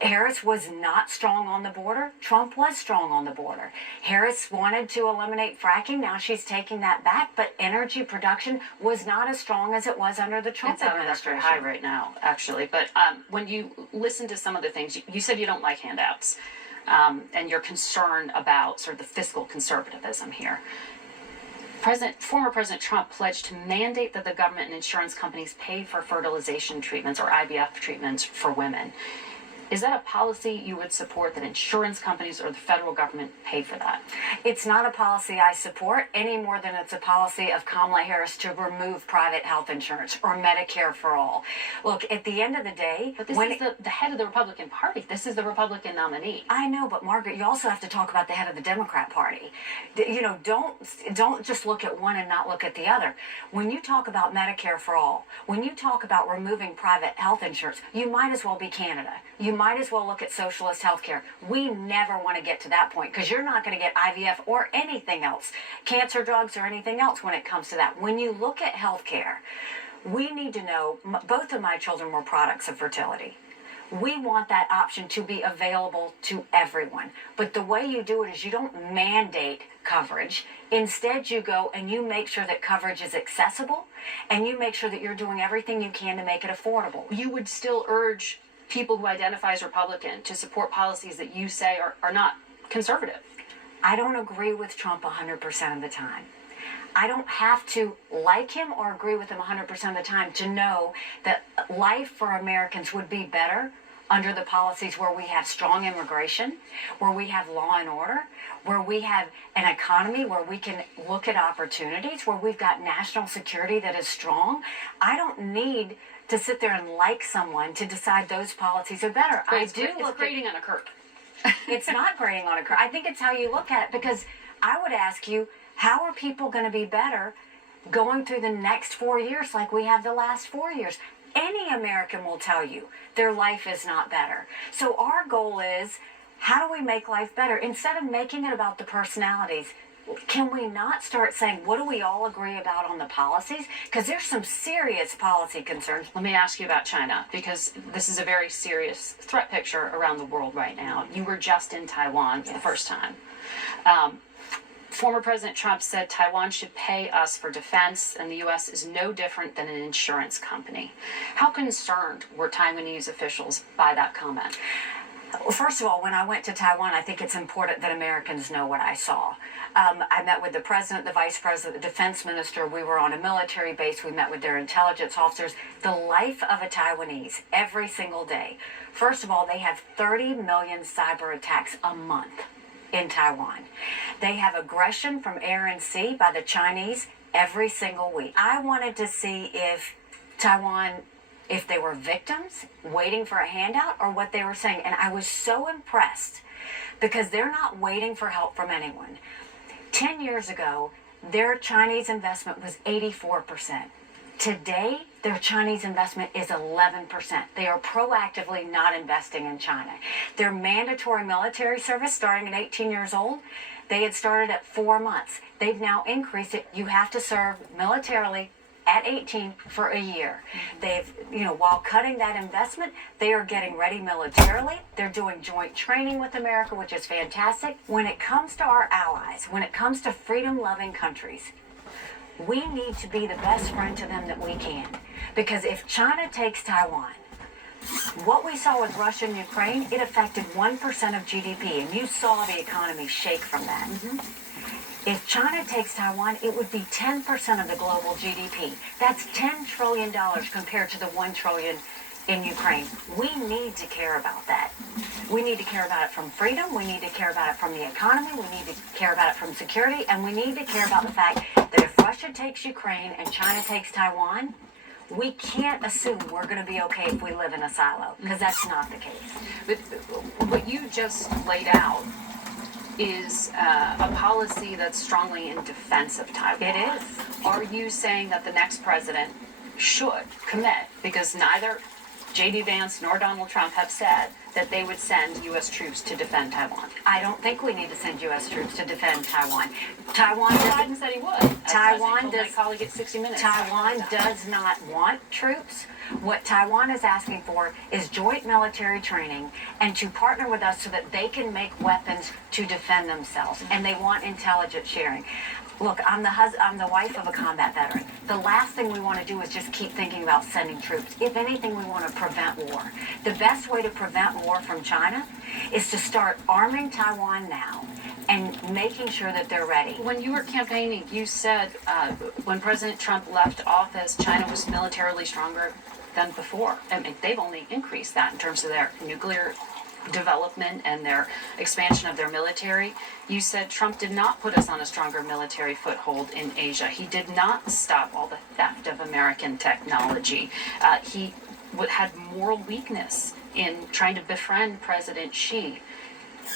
Harris was not strong on the border. Trump was strong on the border. Harris wanted to eliminate fracking. Now she's taking that back. But energy production was not as strong as it was under the Trump administration. It's high right now, actually. But when you listen to some of the things, you said you don't like handouts. And you're concerned about sort of the fiscal conservatism here. Former President Trump pledged to mandate that the government and insurance companies pay for fertilization treatments or IVF treatments for women. Is that a policy you would support, that insurance companies or the federal government pay for that? It's not a policy I support any more than it's a policy of Kamala Harris to remove private health insurance or Medicare for all. Look, at the end of the day... But this is the head of the Republican Party. This is the Republican nominee. I know, but Margaret, you also have to talk about the head of the Democrat Party. You know, don't just look at one and not look at the other. When you talk about Medicare for all, when you talk about removing private health insurance, you might as well be Canada. You might as well look at socialist healthcare. We never want to get to that point because you're not going to get IVF or anything else, cancer drugs or anything else when it comes to that. When you look at healthcare, we need to know, both of my children were products of fertility. We want that option to be available to everyone. But the way you do it is you don't mandate coverage. Instead, you go and you make sure that coverage is accessible and you make sure that you're doing everything you can to make it affordable. You would still urge people who identify as Republican to support policies that you say are not conservative. I don't agree with Trump 100% of the time. I don't have to like him or agree with him 100% of the time to know that life for Americans would be better under the policies where we have strong immigration, where we have law and order, where we have an economy where we can look at opportunities, where we've got national security that is strong. I don't need to sit there and like someone to decide those policies are better. It's grading on a curve. It's not grading on a curve. I think it's how you look at it, because I would ask you, how are people going to be better going through the next 4 years like we have the last 4 years? Any American will tell you their life is not better. So our goal is, how do we make life better? Instead of making it about the personalities, can we not start saying, what do we all agree about on the policies? Because there's some serious policy concerns. Let me ask you about China, because this is a very serious threat picture around the world right now. You were just in Taiwan for the first time. Former President Trump said Taiwan should pay us for defense, and the U.S. is no different than an insurance company. How concerned were Taiwanese officials by that comment? Well, first of all, when I went to Taiwan, I think it's important that Americans know what I saw. I met with the president, the vice president, the defense minister. We were on a military base. We met with their intelligence officers. The life of a Taiwanese every single day. First of all, they have 30 million cyber attacks a month in Taiwan. They have aggression from air and sea by the Chinese every single week. I wanted to see if Taiwan, if they were victims waiting for a handout or what they were saying. And I was so impressed because they're not waiting for help from anyone. 10 years ago, their Chinese investment was 84%. Today, their Chinese investment is 11%. They are proactively not investing in China. Their mandatory military service, starting at 18 years old, they had started at 4 months. They've now increased it. You have to serve militarily at 18 for a year. They've, while cutting that investment, they are getting ready militarily. They're doing joint training with America, which is fantastic. When it comes to our allies, when it comes to freedom-loving countries, we need to be the best friend to them that we can. Because if China takes Taiwan, what we saw with Russia and Ukraine, it affected 1% of GDP, and you saw the economy shake from that. If China takes Taiwan, it would be 10% of the global GDP. That's $10 trillion compared to the $1 trillion in Ukraine. We need to care about that. We need to care about it from freedom. We need to care about it from the economy. We need to care about it from security. And we need to care about the fact that if Russia takes Ukraine and China takes Taiwan, we can't assume we're going to be okay if we live in a silo, because that's not the case. But what you just laid out is a policy that's strongly in defense of Taiwan. It is. Are you saying that the next president should commit, because neither J.D. Vance nor Donald Trump have said that they would send U.S. troops to defend Taiwan? I don't think we need to send U.S. troops to defend Taiwan. Biden said he would. Taiwan does. My colleague at 60 Minutes. Taiwan does not want troops. What Taiwan is asking for is joint military training and to partner with us so that they can make weapons to defend themselves. And they want intelligence sharing. Look, I'm the wife of a combat veteran. The last thing we want to do is just keep thinking about sending troops. If anything, we want to prevent war. The best way to prevent war from China is to start arming Taiwan now and making sure that they're ready. When you were campaigning, you said when President Trump left office, China was militarily stronger than before. I mean, they've only increased that in terms of their nuclear development and their expansion of their military. You said Trump did not put us on a stronger military foothold in Asia. He did not stop all the theft of American technology. He had moral weakness in trying to befriend President Xi.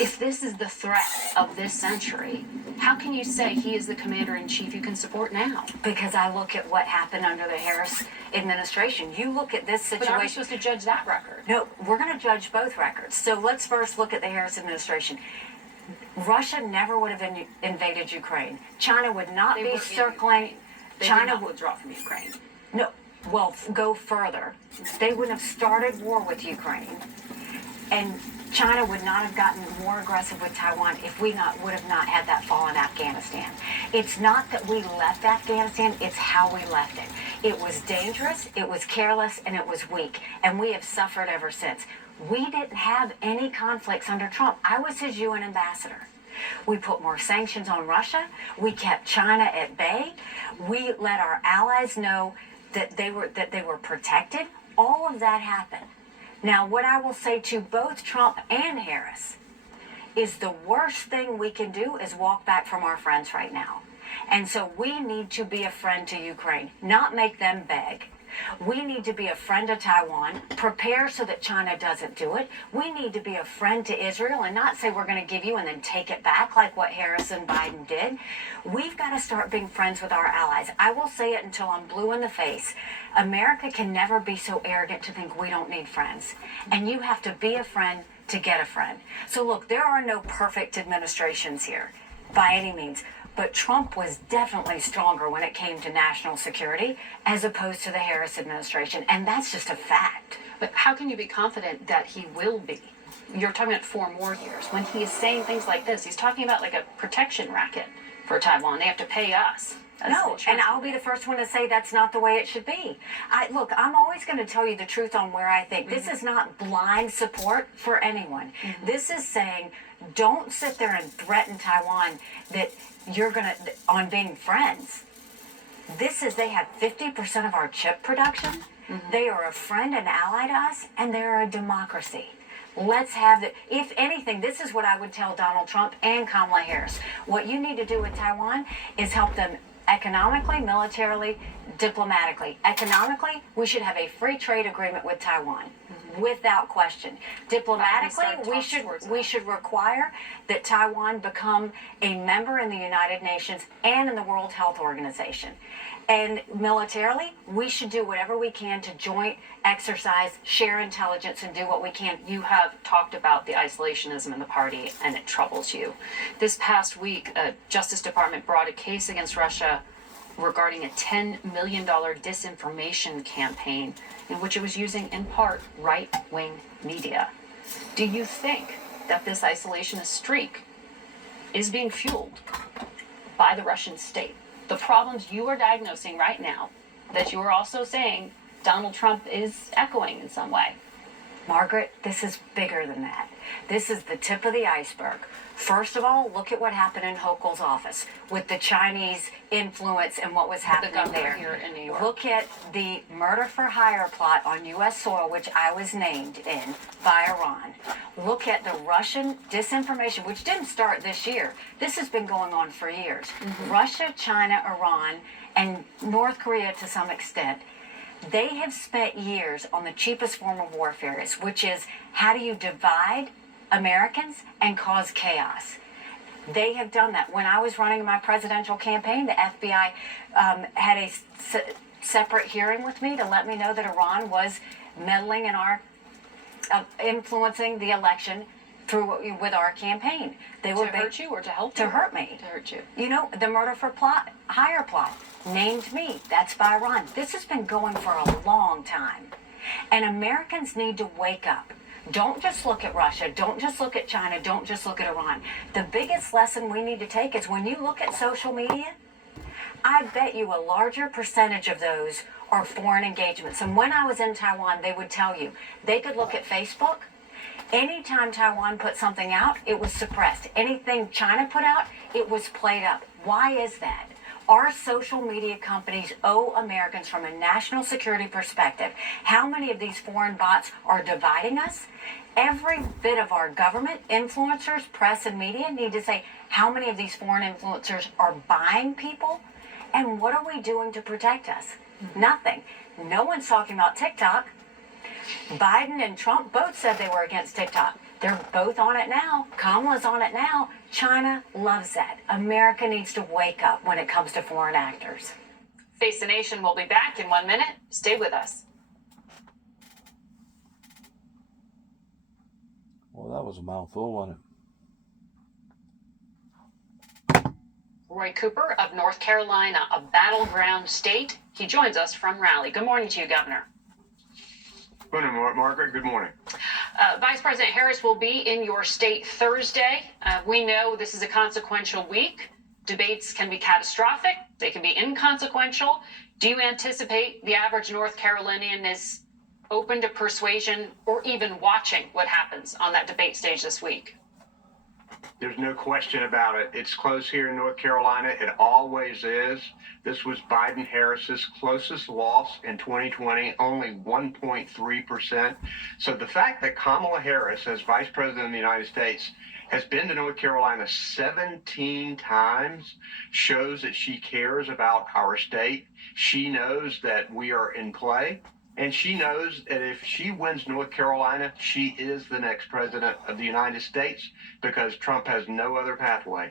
If this is the threat of this century, how can you say he is the commander-in-chief you can support now? Because I look at what happened under the Harris administration. You look at this situation. But are we supposed to judge that record? No, we're going to judge both records. So let's first look at the Harris administration. Russia never would have invaded Ukraine. China would not be circling. China would withdraw from Ukraine. No, well, go further. They wouldn't have started war with Ukraine. And China would not have gotten more aggressive with Taiwan if we would have not had that fall in Afghanistan. It's not that we left Afghanistan, it's how we left it. It was dangerous, it was careless, and it was weak. And we have suffered ever since. We didn't have any conflicts under Trump. I was his UN ambassador. We put more sanctions on Russia. We kept China at bay. We let our allies know that they were protected. All of that happened. Now, what I will say to both Trump and Harris is the worst thing we can do is walk back from our friends right now. And so we need to be a friend to Ukraine, not make them beg. We need to be a friend to Taiwan, prepare so that China doesn't do it. We need to be a friend to Israel and not say we're going to give you and then take it back like what Harris and Biden did. We've got to start being friends with our allies. I will say it until I'm blue in the face. America can never be so arrogant to think we don't need friends. And you have to be a friend to get a friend. So look, there are no perfect administrations here by any means. But Trump was definitely stronger when it came to national security as opposed to the Harris administration. And that's just a fact. But how can you be confident that he will be? You're talking about 4 more years. When he is saying things like this, he's talking about like a protection racket for Taiwan. They have to pay us. No, and I'll be the first one to say that's not the way it should be. Look, I'm always going to tell you the truth on where I think. This is not blind support for anyone. This is saying don't sit there and threaten Taiwan that you're going to, on being friends. They have 50% of our chip production. They are a friend and ally to us, and they're a democracy. Let's have if anything, this is what I would tell Donald Trump and Kamala Harris. What you need to do with Taiwan is help them economically, militarily, diplomatically. Economically, we should have a free trade agreement with Taiwan. Without question. Diplomatically, we should require that Taiwan become a member in the United Nations and in the World Health Organization. And militarily, we should do whatever we can to joint exercise, share intelligence, and do what we can. You have talked about the isolationism in the party, and it troubles you. This past week, the Justice Department brought a case against Russia regarding a $10 million disinformation campaign in which it was using, in part, right-wing media. Do you think that this isolationist streak is being fueled by the Russian state? The problems you are diagnosing right now, that you are also saying Donald Trump is echoing in some way. Margaret, this is bigger than that. This is the tip of the iceberg. First of all, look at what happened in Hochul's office with the Chinese influence and what was happening there. Here in New York. Look at the murder for hire plot on U.S. soil, which I was named in by Iran. Look at the Russian disinformation, which didn't start this year. This has been going on for years. Russia, China, Iran, and North Korea to some extent. They have spent years on the cheapest form of warfare, which is how do you divide Americans and cause chaos. They have done that. When I was running my presidential campaign, the FBI had a separate hearing with me to let me know that Iran was meddling in our influencing the election with our campaign. They were to hurt you or to help to you? hurt me. To hurt you. You know, the murder for hire plot named me. That's by Iran. This has been going for a long time. And Americans need to wake up. Don't just look at Russia. Don't just look at China. Don't just look at Iran. The biggest lesson we need to take is when you look at social media, I bet you a larger percentage of those are foreign engagements. And when I was in Taiwan, they would tell you they could look at Facebook Anytime Taiwan put something out, it was suppressed. Anything China put out, it was played up. Why is that? Our social media companies owe Americans from a national security perspective. How many of these foreign bots are dividing us? Every bit of our government, influencers, press, and media need to say how many of these foreign influencers are buying people, and what are we doing to protect us? Nothing. No one's talking about TikTok. Biden and Trump both said they were against TikTok. They're both on it now. Kamala's on it now. China loves that. America needs to wake up when it comes to foreign actors. Face the Nation will be back in 1 minute. Stay with us. Well, that was a mouthful, wasn't it? Roy Cooper of North Carolina, a battleground state. He joins us from Raleigh. Good morning to you, Governor. Good morning, Margaret. Good morning. Vice President Harris will be in your state Thursday. We know this is a consequential week. Debates can be catastrophic. They can be inconsequential. Do you anticipate the average North Carolinian is open to persuasion or even watching what happens on that debate stage this week? There's no question about it. It's close here in North Carolina. It always is. This was Biden-Harris's closest loss in 2020, only 1.3%. So the fact that Kamala Harris, as Vice President of the United States, has been to North Carolina 17 times shows that she cares about our state. She knows that we are in play. And she knows that if she wins North Carolina, she is the next president of the United States because Trump has no other pathway.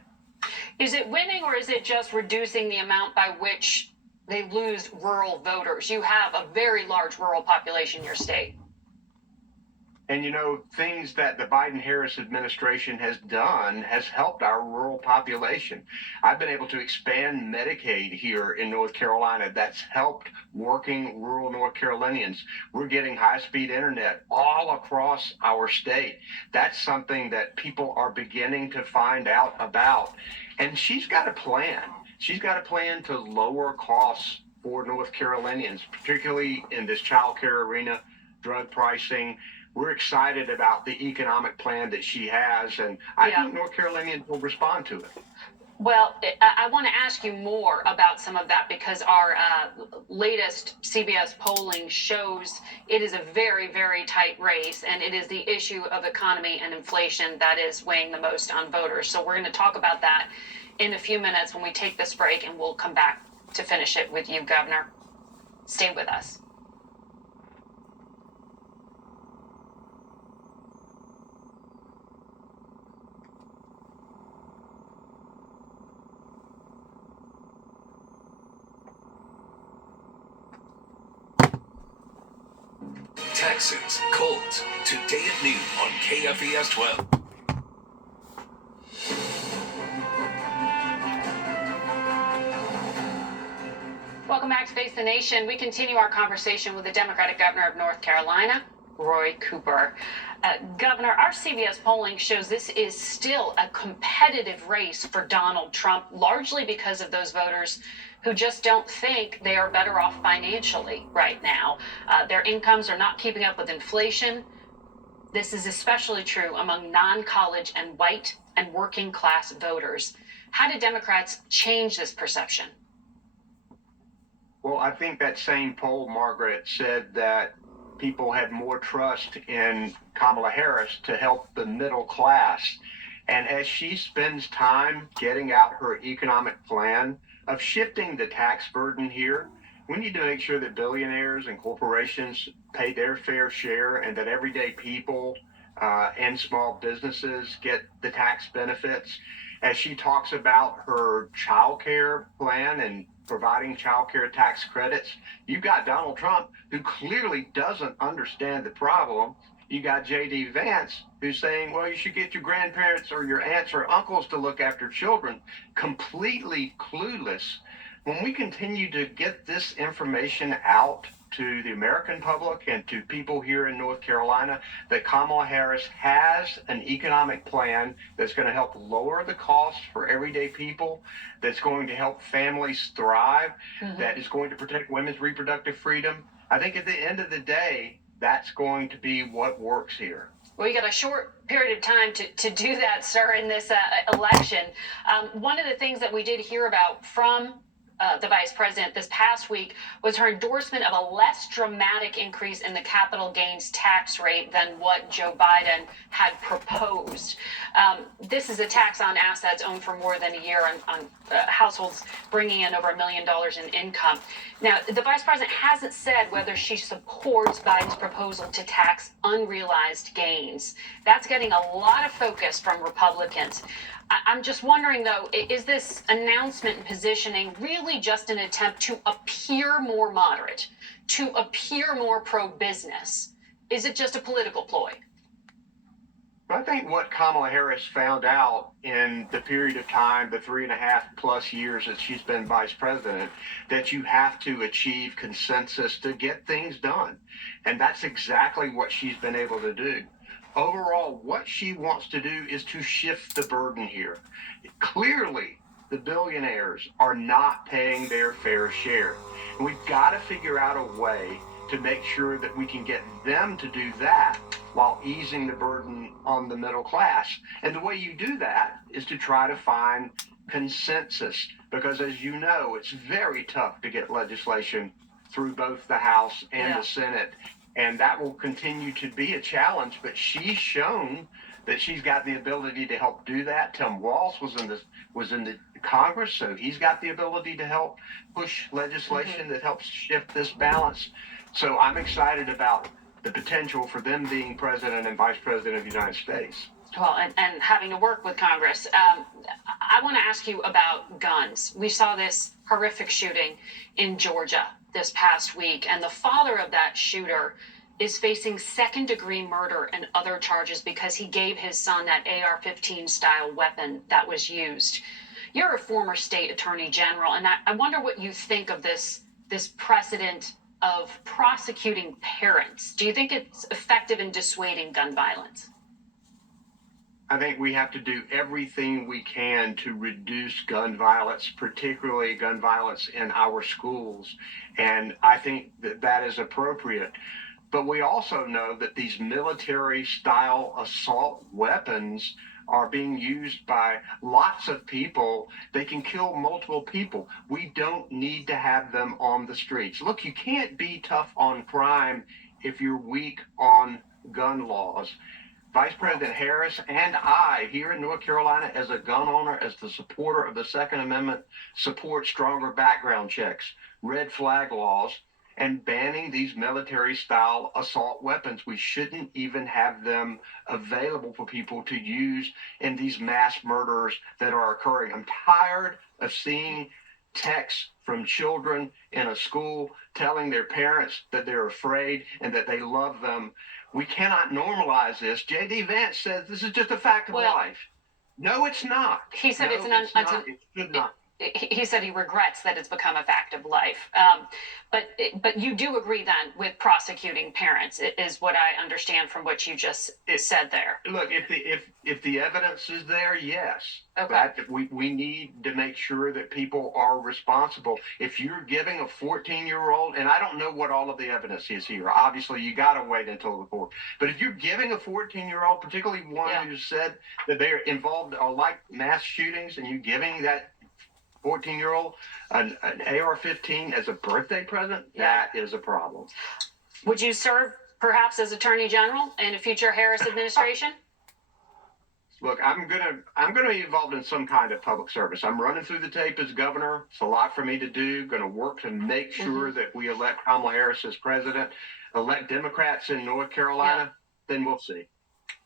Is it winning or is it just reducing the amount by which they lose rural voters? You have a very large rural population in your state. And, you know, things that the Biden-Harris administration has done has helped our rural population. I've been able to expand Medicaid here in North Carolina. That's helped working rural North Carolinians. We're getting high-speed internet all across our state. That's something that people are beginning to find out about. And she's got a plan. She's got a plan to lower costs for North Carolinians, particularly in this child care arena, drug pricing. We're excited about the economic plan that she has, and I think North Carolinians will respond to it. Well, I want to ask you more about some of that because our latest CBS polling shows it is a very, very tight race, and it is the issue of economy and inflation that is weighing the most on voters. So we're going to talk about that in a few minutes when we take this break, and we'll come back to finish it with you, Governor. Stay with us. Texans, Colts, today at noon on KFES 12. Welcome back to Face the Nation. We continue our conversation with the Democratic Governor of North Carolina, Roy Cooper. Governor, our CBS polling shows this is still a competitive race for Donald Trump, largely because of those voters who just don't think they are better off financially right now. Their incomes are not keeping up with inflation. This is especially true among non-college and white and working class voters. How do Democrats change this perception? Well, I think that same poll, Margaret, said that people had more trust in Kamala Harris to help the middle class. And as she spends time getting out her economic plan of shifting the tax burden here, we need to make sure that billionaires and corporations pay their fair share and that everyday people and small businesses get the tax benefits. As she talks about her child care plan and providing child care tax credits, you've got Donald Trump, who clearly doesn't understand the problem. You got J.D. Vance, who's saying, well, you should get your grandparents or your aunts or uncles to look after children. Completely clueless. When we continue to get this information out to the American public and to people here in North Carolina, that Kamala Harris has an economic plan that's going to help lower the costs for everyday people, that's going to help families thrive, that is going to protect women's reproductive freedom. I think at the end of the day, that's going to be what works here. Well, you got a short period of time to do that, sir, in this election. One of the things that we did hear about from the vice president this past week was her endorsement of a less dramatic increase in the capital gains tax rate than what Joe Biden had proposed. This is a tax on assets owned for more than a year on households bringing in over $1 million in income. Now, the vice president hasn't said whether she supports Biden's proposal to tax unrealized gains. That's getting a lot of focus from Republicans. I'm just wondering, though, is this announcement and positioning really just an attempt to appear more moderate, to appear more pro-business? Is it just a political ploy? I think what Kamala Harris found out in the period of time, the 3.5+ years that she's been vice president, that you have to achieve consensus to get things done. And that's exactly what she's been able to do. Overall, what she wants to do is to shift the burden here. Clearly, the billionaires are not paying their fair share. And we've got to figure out a way to make sure that we can get them to do that while easing the burden on the middle class. And the way you do that is to try to find consensus, because as you know, it's very tough to get legislation through both the House and the Senate. And that will continue to be a challenge, but she's shown that she's got the ability to help do that. Tim Walz was in the Congress, so he's got the ability to help push legislation that helps shift this balance. So I'm excited about the potential for them being president and vice president of the United States. Well, and having to work with Congress. I want to ask you about guns. We saw this horrific shooting in Georgia this past week, and the father of that shooter is facing second-degree murder and other charges because he gave his son that AR-15 style weapon that was used. You're a former state attorney general, and I wonder what you think of this precedent of prosecuting parents. Do you think it's effective in dissuading gun violence? I think we have to do everything we can to reduce gun violence, particularly gun violence in our schools. And I think that is appropriate. But we also know that these military-style assault weapons are being used by lots of people. They can kill multiple people. We don't need to have them on the streets. Look, you can't be tough on crime if you're weak on gun laws. Vice President Harris and I, here in North Carolina, as a gun owner, as the supporter of the Second Amendment, support stronger background checks, red flag laws, and banning these military-style assault weapons. We shouldn't even have them available for people to use in these mass murders that are occurring. I'm tired of seeing texts from children in a school telling their parents that they're afraid and that they love them. We cannot normalize this. J.D. Vance says this is just a fact of life. No, it's not. He said It should not. He said he regrets that it's become a fact of life. But you do agree then with prosecuting parents, is what I understand from what you just said there. Look, if the evidence is there, yes. Okay. But we need to make sure that people are responsible. If you're giving a 14-year-old, and I don't know what all of the evidence is here. Obviously, you got to wait until the court. But if you're giving a 14-year-old, particularly one who said that they're involved or like mass shootings, and you're giving that 14-year-old an AR-15 as a birthday present, that is a problem. Would you serve perhaps as Attorney General in a future Harris administration? Look, I'm gonna be involved in some kind of public service. I'm running through the tape as governor. It's a lot for me to do. Going to work to make sure that we elect Kamala Harris as president, elect Democrats in North Carolina. Then we'll see.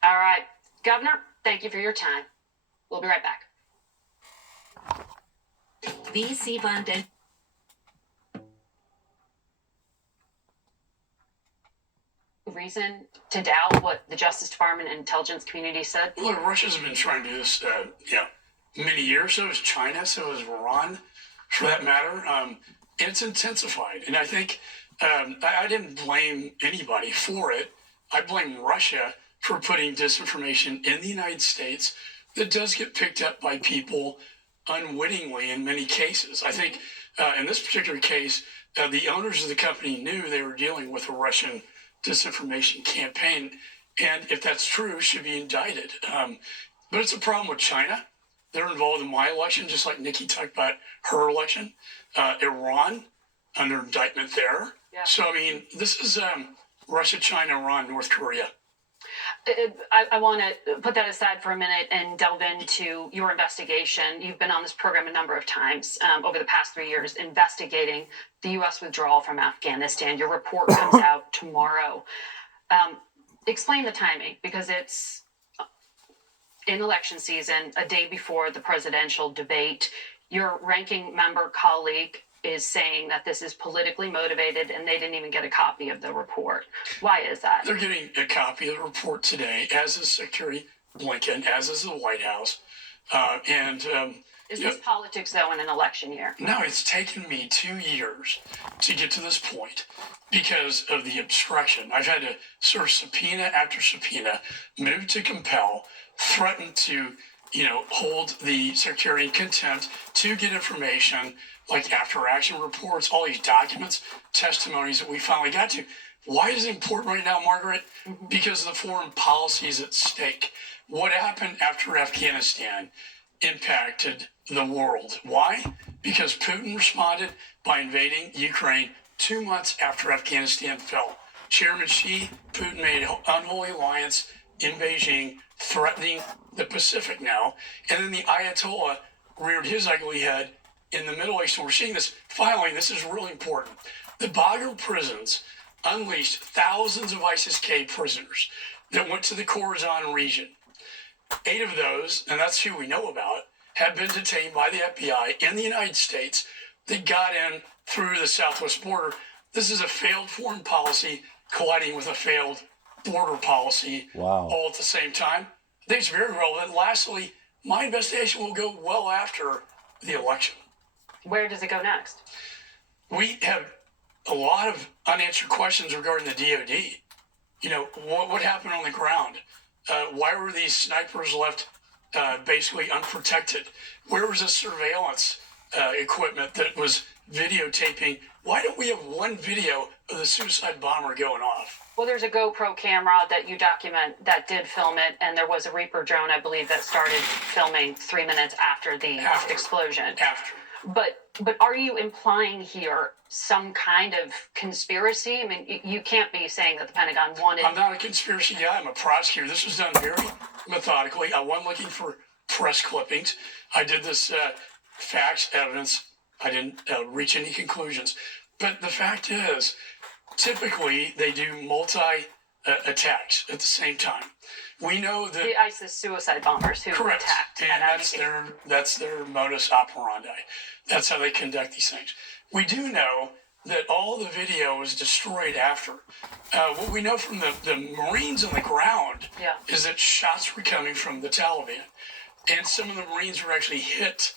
All right, Governor, thank you for your time. We'll be right back. VC Funded. Reason to doubt what the Justice Department and intelligence community said? Look, Russia's been trying to do this, many years. So has China. So has Iran, for that matter. And it's intensified. And I think I didn't blame anybody for it. I blame Russia for putting disinformation in the United States that does get picked up by people unwittingly in many cases. I think in this particular case, the owners of the company knew they were dealing with a Russian disinformation campaign, and if that's true, should be indicted. But it's a problem with China. They're involved in my election, just like Nikki talked about her election. Iran, under indictment there. Yeah. So, I mean, this is Russia, China, Iran, North Korea. I want to put that aside for a minute and delve into your investigation. You've been on this program a number of times over the past 3 years investigating the U.S. withdrawal from Afghanistan. Your report comes out tomorrow. Explain the timing, because it's in election season, a day before the presidential debate. Your ranking member colleague is saying that this is politically motivated and they didn't even get a copy of the report. Why is that? They're getting a copy of the report today, as is Secretary Blinken, as is the White House. Is this politics, though, in an election year? No, it's taken me 2 years to get to this point because of the obstruction. I've had to serve subpoena after subpoena, move to compel, threaten to, hold the secretary in contempt to get information like after action reports, all these documents, testimonies that we finally got to. Why is it important right now, Margaret? Because of the foreign policies at stake. What happened after Afghanistan impacted the world. Why? Because Putin responded by invading Ukraine 2 months after Afghanistan fell. Chairman Xi, Putin made an unholy alliance in Beijing, threatening the Pacific now. And then the Ayatollah reared his ugly head in the Middle East. And we're seeing this finally. This is really important. The Baghuz prisons unleashed thousands of ISIS-K prisoners that went to the Khorasan region. 8 of those, and that's who we know about, have been detained by the FBI in the United States. They got in through the southwest border. This is a failed foreign policy colliding with a failed border policy all at the same time. I think it's very relevant. Lastly, my investigation will go well after the election. Where does it go next? We have a lot of unanswered questions regarding the DOD. What happened on the ground? Why were these snipers left basically unprotected? Where was the surveillance equipment that was videotaping? Why don't we have one video of the suicide bomber going off? Well, there's a GoPro camera that you document that did film it, and there was a Reaper drone, I believe, that started filming 3 minutes after the explosion. But are you implying here some kind of conspiracy? I mean, you can't be saying that the Pentagon wanted... I'm not a conspiracy guy. I'm a prosecutor. This was done very methodically. I wasn't looking for press clippings. I did this facts, evidence. I didn't reach any conclusions. But the fact is, typically they do multi-attacks at the same time. We know that... The ISIS suicide bombers who attacked and at Abu Ghraib. that's their modus operandi. That's how they conduct these things. We do know that all the video was destroyed after. What we know from the Marines on the ground is that shots were coming from the Taliban. And some of the Marines were actually hit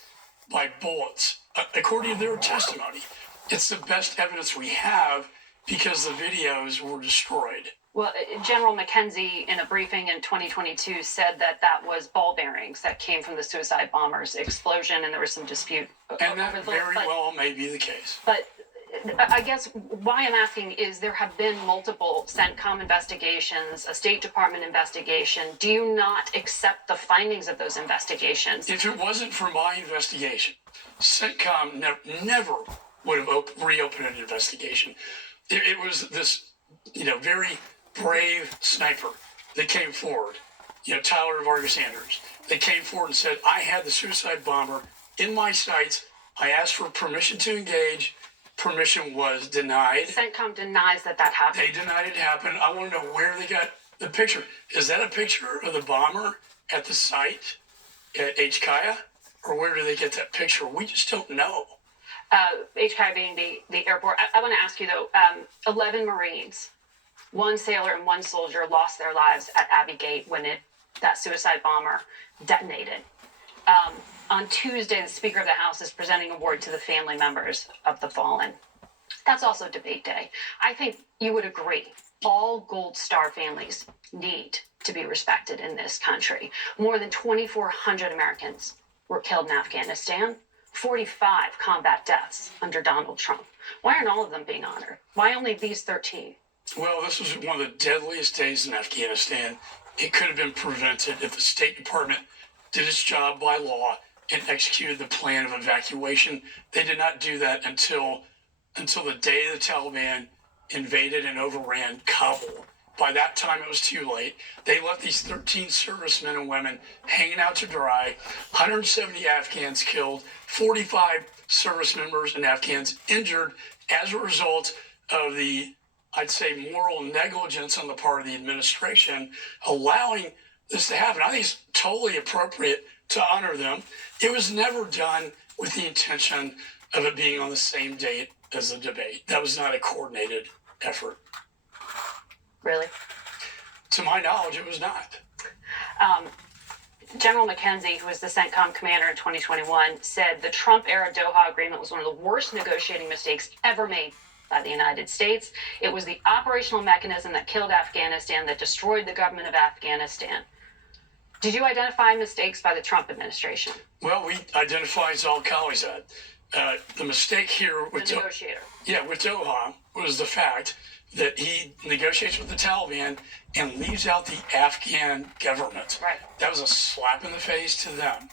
by bullets. According to their testimony, it's the best evidence we have because the videos were destroyed. Well, General McKenzie, in a briefing in 2022, said that was ball bearings that came from the suicide bomber's explosion, and there was some dispute. And that very well may be the case. But I guess why I'm asking is there have been multiple CENTCOM investigations, a State Department investigation. Do you not accept the findings of those investigations? If it wasn't for my investigation, CENTCOM never would have reopened an investigation. It was this, very brave sniper that came forward, Tyler Vargas Sanders. They came forward and said, I had the suicide bomber in my sights. I asked for permission to engage. Permission was denied. CENTCOM denies that happened. They denied it happened. I want to know where they got the picture. Is that a picture of the bomber at the site at HKIA? Or where do they get that picture? We just don't know. HKIA being the airport. I want to ask you, though, 11 Marines, 1 sailor and 1 soldier lost their lives at Abbey Gate when that suicide bomber detonated. On Tuesday, the Speaker of the House is presenting an award to the family members of the fallen. That's also debate day. I think you would agree. All Gold Star families need to be respected in this country. More than 2,400 Americans were killed in Afghanistan. 45 combat deaths under Donald Trump. Why aren't all of them being honored? Why only these 13? Well, this was one of the deadliest days in Afghanistan. It could have been prevented if the State Department did its job by law and executed the plan of evacuation. They did not do that until the day the Taliban invaded and overran Kabul. By that time, it was too late. They left these 13 servicemen and women hanging out to dry, 170 Afghans killed, 45 service members and Afghans injured as a result of the, I'd say, moral negligence on the part of the administration allowing this to happen. I think it's totally appropriate to honor them. It was never done with the intention of it being on the same date as the debate. That was not a coordinated effort. Really? To my knowledge, it was not. General McKenzie, who was the CENTCOM commander in 2021, said the Trump-era Doha agreement was one of the worst negotiating mistakes ever made by the United States. It was the operational mechanism that killed Afghanistan, that destroyed the government of Afghanistan. Did you identify mistakes by the Trump administration? Well, we identify Zal Khalilzad. The mistake here with the negotiator. With Doha was the fact that he negotiates with the Taliban and leaves out the Afghan government. Right. That was a slap in the face to them,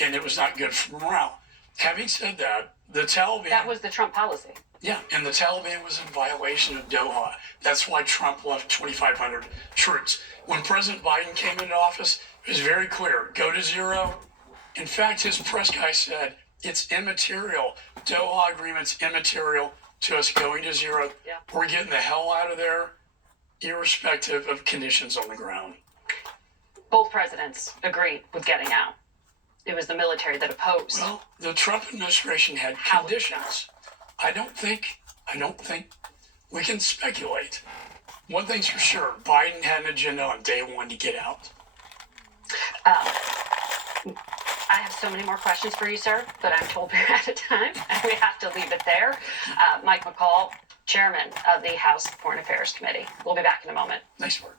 and it was not good for morale. Having said that, the Taliban... That was the Trump policy. Yeah, and the Taliban was in violation of Doha. That's why Trump left 2,500 troops. When President Biden came into office, it was very clear, go to zero. In fact, his press guy said, it's immaterial. Doha agreement's immaterial to us going to zero. Yeah. We're getting the hell out of there, irrespective of conditions on the ground. Both presidents agreed with getting out. It was the military that opposed. Well, the Trump administration had conditions. I don't think we can speculate. One thing's for sure, Biden had an agenda on day one to get out. I have so many more questions for you, sir, but I'm told we're out of time, and we have to leave it there. Mike McCaul, Chairman of the House Foreign Affairs Committee. We'll be back in a moment. Nice work.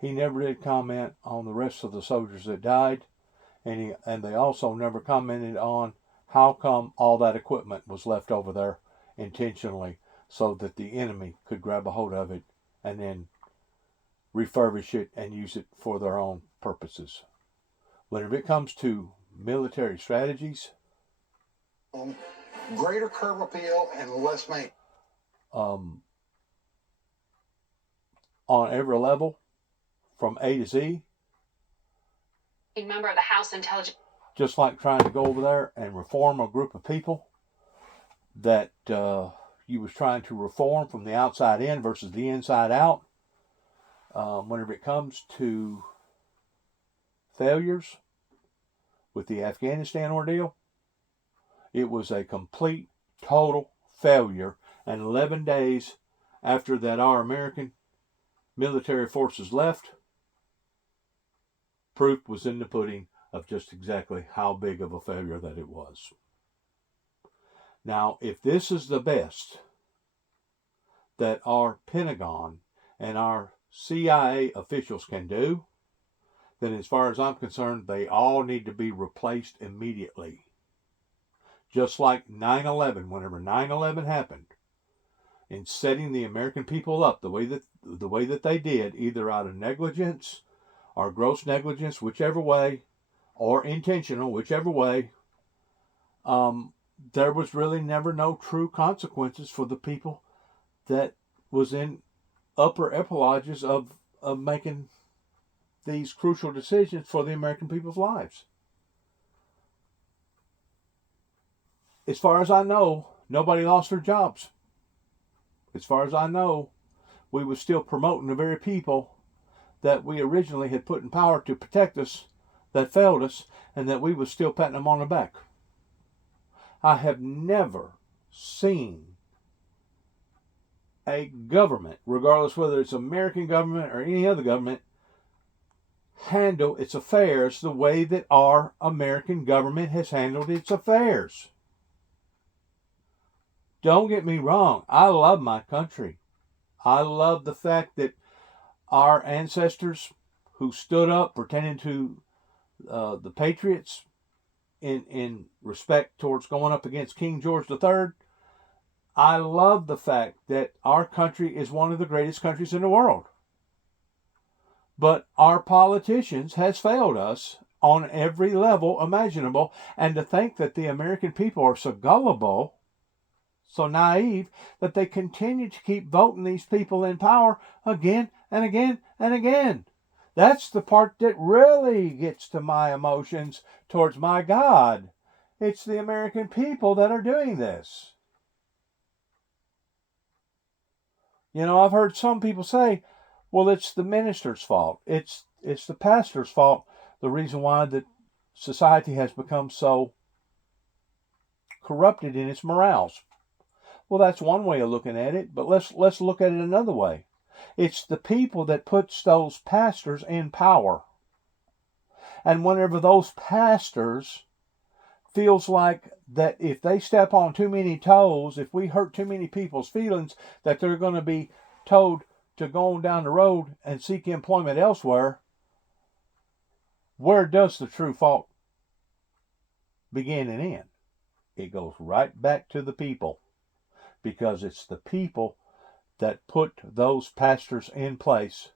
He never did comment on the rest of the soldiers that died, and they also never commented on how come all that equipment was left over there intentionally so that the enemy could grab a hold of it and then refurbish it and use it for their own purposes. Whenever it comes to military strategies, greater curb appeal and less maintenance. on every level, from A to Z, A member of the House Intelligence. just like trying to go over there and reform a group of people that you was trying to reform from the outside in versus the inside out. Whenever it comes to failures with the Afghanistan ordeal, it was a complete, total failure. And 11 days after that, our American military forces left, proof was in the pudding of just exactly how big of a failure that it was. Now, if this is the best that our Pentagon and our CIA officials can do, then as far as I'm concerned, they all need to be replaced immediately. Just like 9/11, whenever 9/11 happened, in setting the American people up the way that they did, either out of negligence or gross negligence, whichever way, or intentional, whichever way, there was really never no true consequences for the people that was in upper echelons of making these crucial decisions for the American people's lives. As far as I know, nobody lost their jobs. As far as I know, we were still promoting the very people that we originally had put in power to protect us, that failed us, and that we was still patting them on the back. I have never seen a government, regardless whether it's American government or any other government, handle its affairs the way that our American government has handled its affairs. Don't get me wrong, I love my country. I love the fact that our ancestors who stood up pertaining to the Patriots in respect towards going up against King George III, I love the fact that our country is one of the greatest countries in the world. But our politicians has failed us on every level imaginable. And to think that the American people are so gullible, so naive, that they continue to keep voting these people in power again and again and again. That's the part that really gets to my emotions towards my God. It's the American people that are doing this. You know, I've heard some people say, well, it's the minister's fault. It's the pastor's fault. The reason why that society has become so corrupted in its morals. Well, that's one way of looking at it, but let's look at it another way. It's the people that puts those pastors in power. And whenever those pastors feels like that if they step on too many toes, if we hurt too many people's feelings, that they're going to be told to go on down the road and seek employment elsewhere, where does the true fault begin and end? It goes right back to the people, because it's the people that put those pastors in place,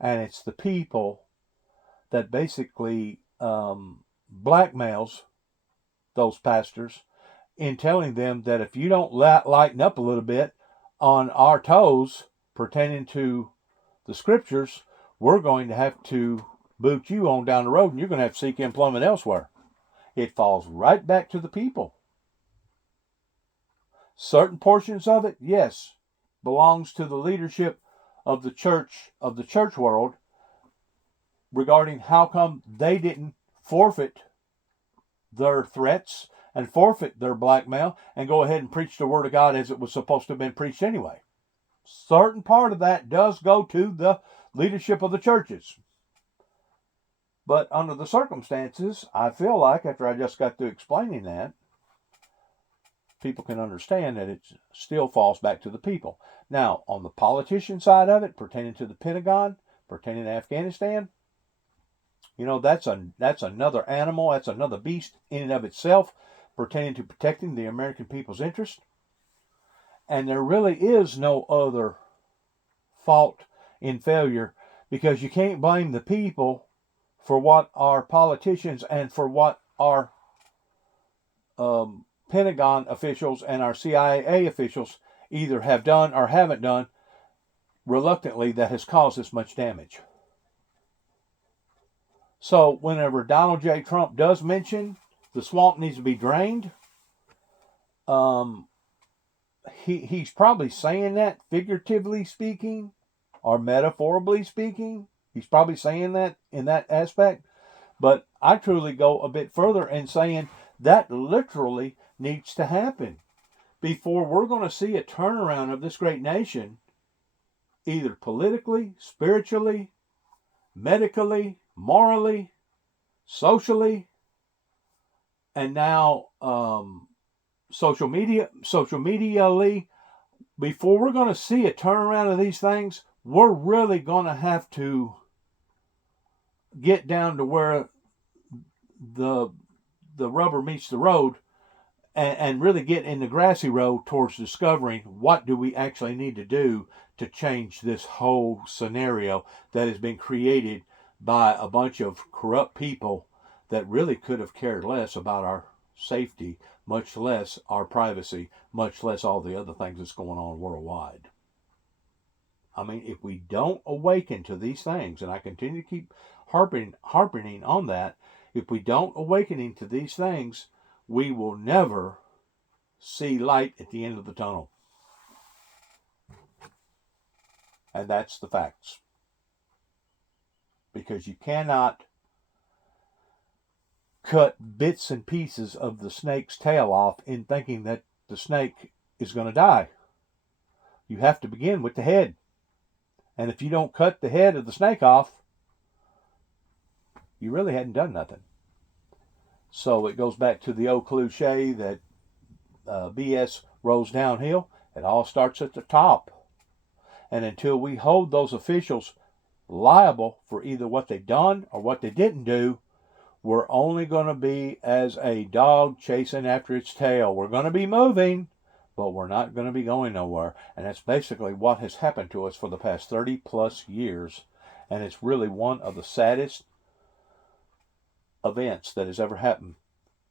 and it's the people that basically blackmails those pastors in telling them that if you don't lighten up a little bit on our toes pertaining to the scriptures, we're going to have to boot you on down the road and you're going to have to seek employment elsewhere. It falls right back to the people. Certain portions of it, yes, belongs to the leadership of the church world regarding how come they didn't forfeit their threats and forfeit their blackmail and go ahead and preach the word of God as it was supposed to have been preached anyway. Certain part of that does go to the leadership of the churches. But under the circumstances, I feel like, after I just got through explaining that, people can understand that it still falls back to the people. Now, on the politician side of it, pertaining to the Pentagon, pertaining to Afghanistan, you know, that's another animal, that's another beast in and of itself, pertaining to protecting the American people's interest. And there really is no other fault in failure, because you can't blame the people for what our politicians and for what our Pentagon officials and our CIA officials either have done or haven't done reluctantly that has caused this much damage. So whenever Donald J. Trump does mention the swamp needs to be drained, he's probably saying that figuratively speaking or metaphorically speaking. He's probably saying that in that aspect. But I truly go a bit further in saying that literally needs to happen before we're going to see a turnaround of this great nation, either politically, spiritually, medically, morally, socially, and now social medially. Before we're going to see a turnaround of these things, we're really going to have to get down to where the rubber meets the road and really get in the grassy road towards discovering what do we actually need to do to change this whole scenario that has been created by a bunch of corrupt people that really could have cared less about our safety, much less our privacy, much less all the other things that's going on worldwide. I mean, if we don't awaken to these things, and I continue to keep harping on that, if we don't awaken to these things, we will never see light at the end of the tunnel. And that's the facts. Because you cannot cut bits and pieces of the snake's tail off in thinking that the snake is going to die. You have to begin with the head. And if you don't cut the head of the snake off, you really hadn't done nothing. So it goes back to the old cliche that BS rolls downhill. It all starts at the top. And until we hold those officials liable for either what they've done or what they didn't do, we're only going to be as a dog chasing after its tail. We're going to be moving, but we're not going to be going nowhere. And that's basically what has happened to us for the past 30 plus years. And it's really one of the saddest events that has ever happened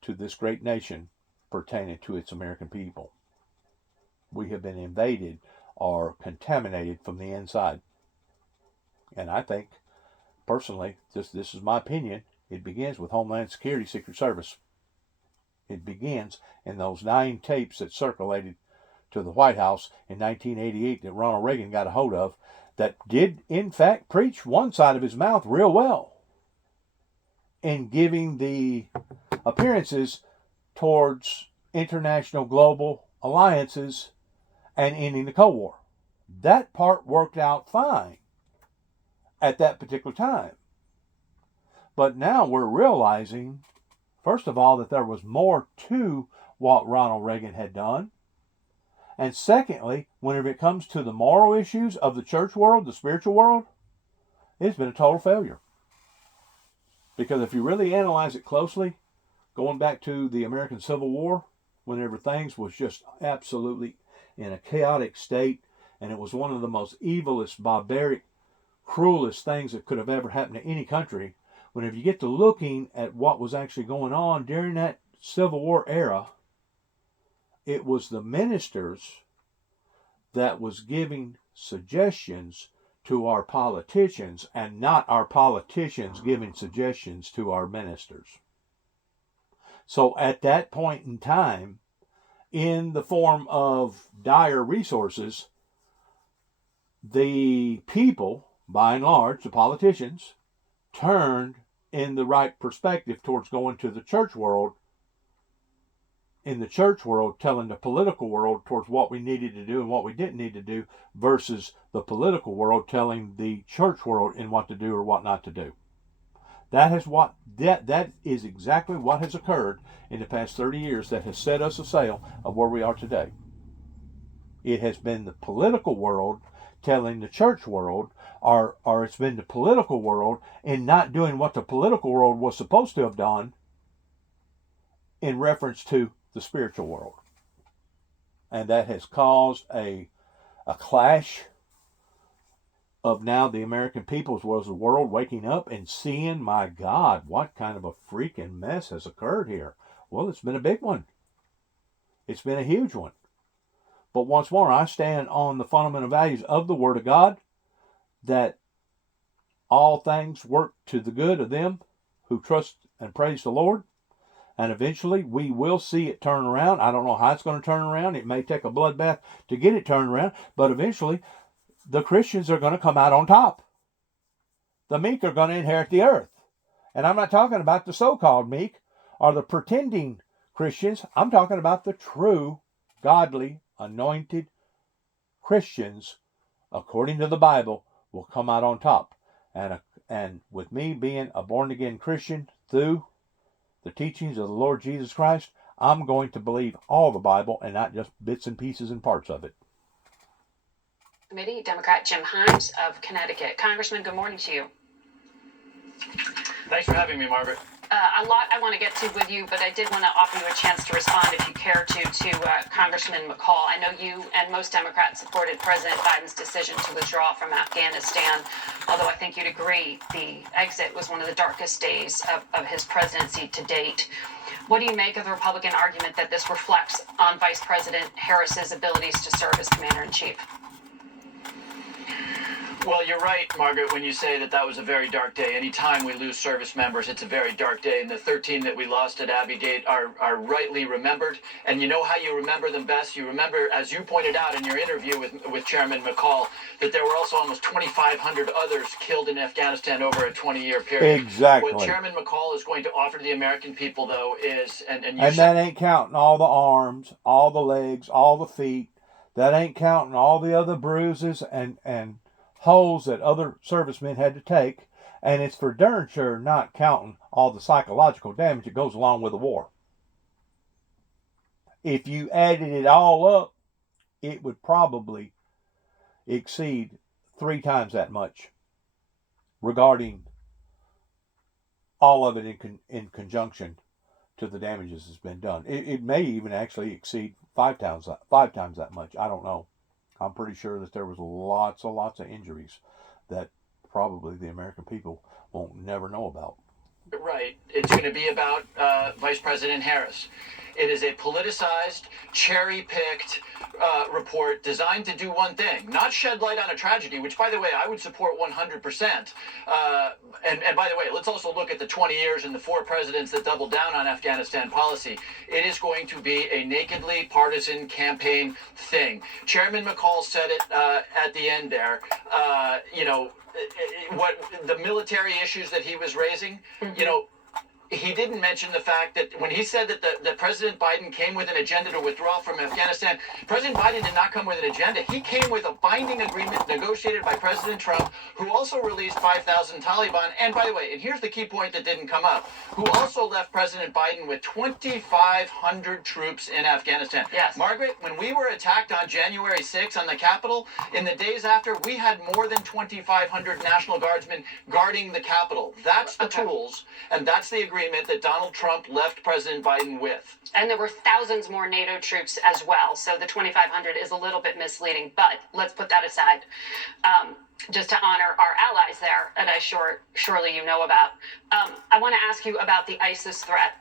to this great nation pertaining to its American people. We have been invaded or contaminated from the inside. And I think, personally, this is my opinion, it begins with Homeland Security, Secret Service. It begins in those 9 tapes that circulated to the White House in 1988 that Ronald Reagan got a hold of, that did, in fact, preach one side of his mouth real well in giving the appearances towards international global alliances and ending the Cold War. That part worked out fine at that particular time. But now we're realizing, first of all, that there was more to what Ronald Reagan had done. And secondly, whenever it comes to the moral issues of the church world, the spiritual world, it's been a total failure. Because if you really analyze it closely, going back to the American Civil War, whenever things was just absolutely in a chaotic state, and it was one of the most evilest, barbaric, cruelest things that could have ever happened to any country, whenever you get to looking at what was actually going on during that Civil War era, it was the ministers that was giving suggestions to our politicians and not our politicians giving suggestions to our ministers. So at that point in time, in the form of dire resources, the people, by and large, the politicians, turned in the right perspective towards going to the church world, in the church world telling the political world towards what we needed to do and what we didn't need to do, versus the political world telling the church world in what to do or what not to do. That is exactly what has occurred in the past 30 years that has set us a sail of where we are today. It has been the political world telling the church world, or it's been the political world in not doing what the political world was supposed to have done in reference to the spiritual world. And that has caused a clash of now the American people as well as the world waking up and seeing, my God, what kind of a freaking mess has occurred here. Well, it's been a big one. It's been a huge one. But once more, I stand on the fundamental values of the Word of God, that all things work to the good of them who trust and praise the Lord. And eventually we will see it turn around. I don't know how it's going to turn around. It may take a bloodbath to get it turned around. But eventually the Christians are going to come out on top. The meek are going to inherit the earth. And I'm not talking about the so-called meek or the pretending Christians. I'm talking about the true, godly, anointed Christians, according to the Bible, will come out on top. And with me being a born-again Christian through the teachings of the Lord Jesus Christ, I'm going to believe all the Bible and not just bits and pieces and parts of it. Committee, Democrat Jim Himes of Connecticut. Congressman, good morning to you. Thanks for having me, Margaret. A lot I want to get to with you, but I did want to offer you a chance to respond, if you care to Congressman McCall. I know you and most Democrats supported President Biden's decision to withdraw from Afghanistan, although I think you'd agree the exit was one of the darkest days of his presidency to date. What do you make of the Republican argument that this reflects on Vice President Harris's abilities to serve as Commander-in-Chief? Well, you're right, Margaret, when you say that was a very dark day. Anytime we lose service members, it's a very dark day. And the 13 that we lost at Abbey Gate are rightly remembered. And you know how you remember them best? You remember, as you pointed out in your interview with Chairman McCall, that there were also almost 2,500 others killed in Afghanistan over a 20-year period. Exactly. What Chairman McCall is going to offer to the American people, though, is... And that ain't counting all the arms, all the legs, all the feet. That ain't counting all the other bruises and holes that other servicemen had to take, and it's for darn sure not counting all the psychological damage that goes along with the war. If you added it all up, it would probably exceed 3 times that much regarding all of it in conjunction to the damages that's been done. It may even actually exceed 5 times that much. I don't know. I'm pretty sure that there was lots of injuries that probably the American people won't never know about. Right. It's going to be about Vice President Harris. It is a politicized, cherry-picked report designed to do one thing, not shed light on a tragedy, which, by the way, I would support 100%. And by the way, let's also look at the 20 years and the 4 presidents that doubled down on Afghanistan policy. It is going to be a nakedly partisan campaign thing. Chairman McCall said it at the end there. What the military issues that he was raising, he didn't mention the fact that when he said that President Biden came with an agenda to withdraw from Afghanistan, President Biden did not come with an agenda. He came with a binding agreement negotiated by President Trump, who also released 5,000 Taliban. And by the way, and here's the key point that didn't come up, who also left President Biden with 2,500 troops in Afghanistan. Yes. Margaret, when we were attacked on January 6th on the Capitol, in the days after, we had more than 2,500 National Guardsmen guarding the Capitol. That's the tools, and that's the agreement that Donald Trump left President Biden with. And there were thousands more NATO troops as well, so the 2,500 is a little bit misleading, but let's put that aside. Just to honor our allies there, that surely you know about. I want to ask you about the ISIS threat.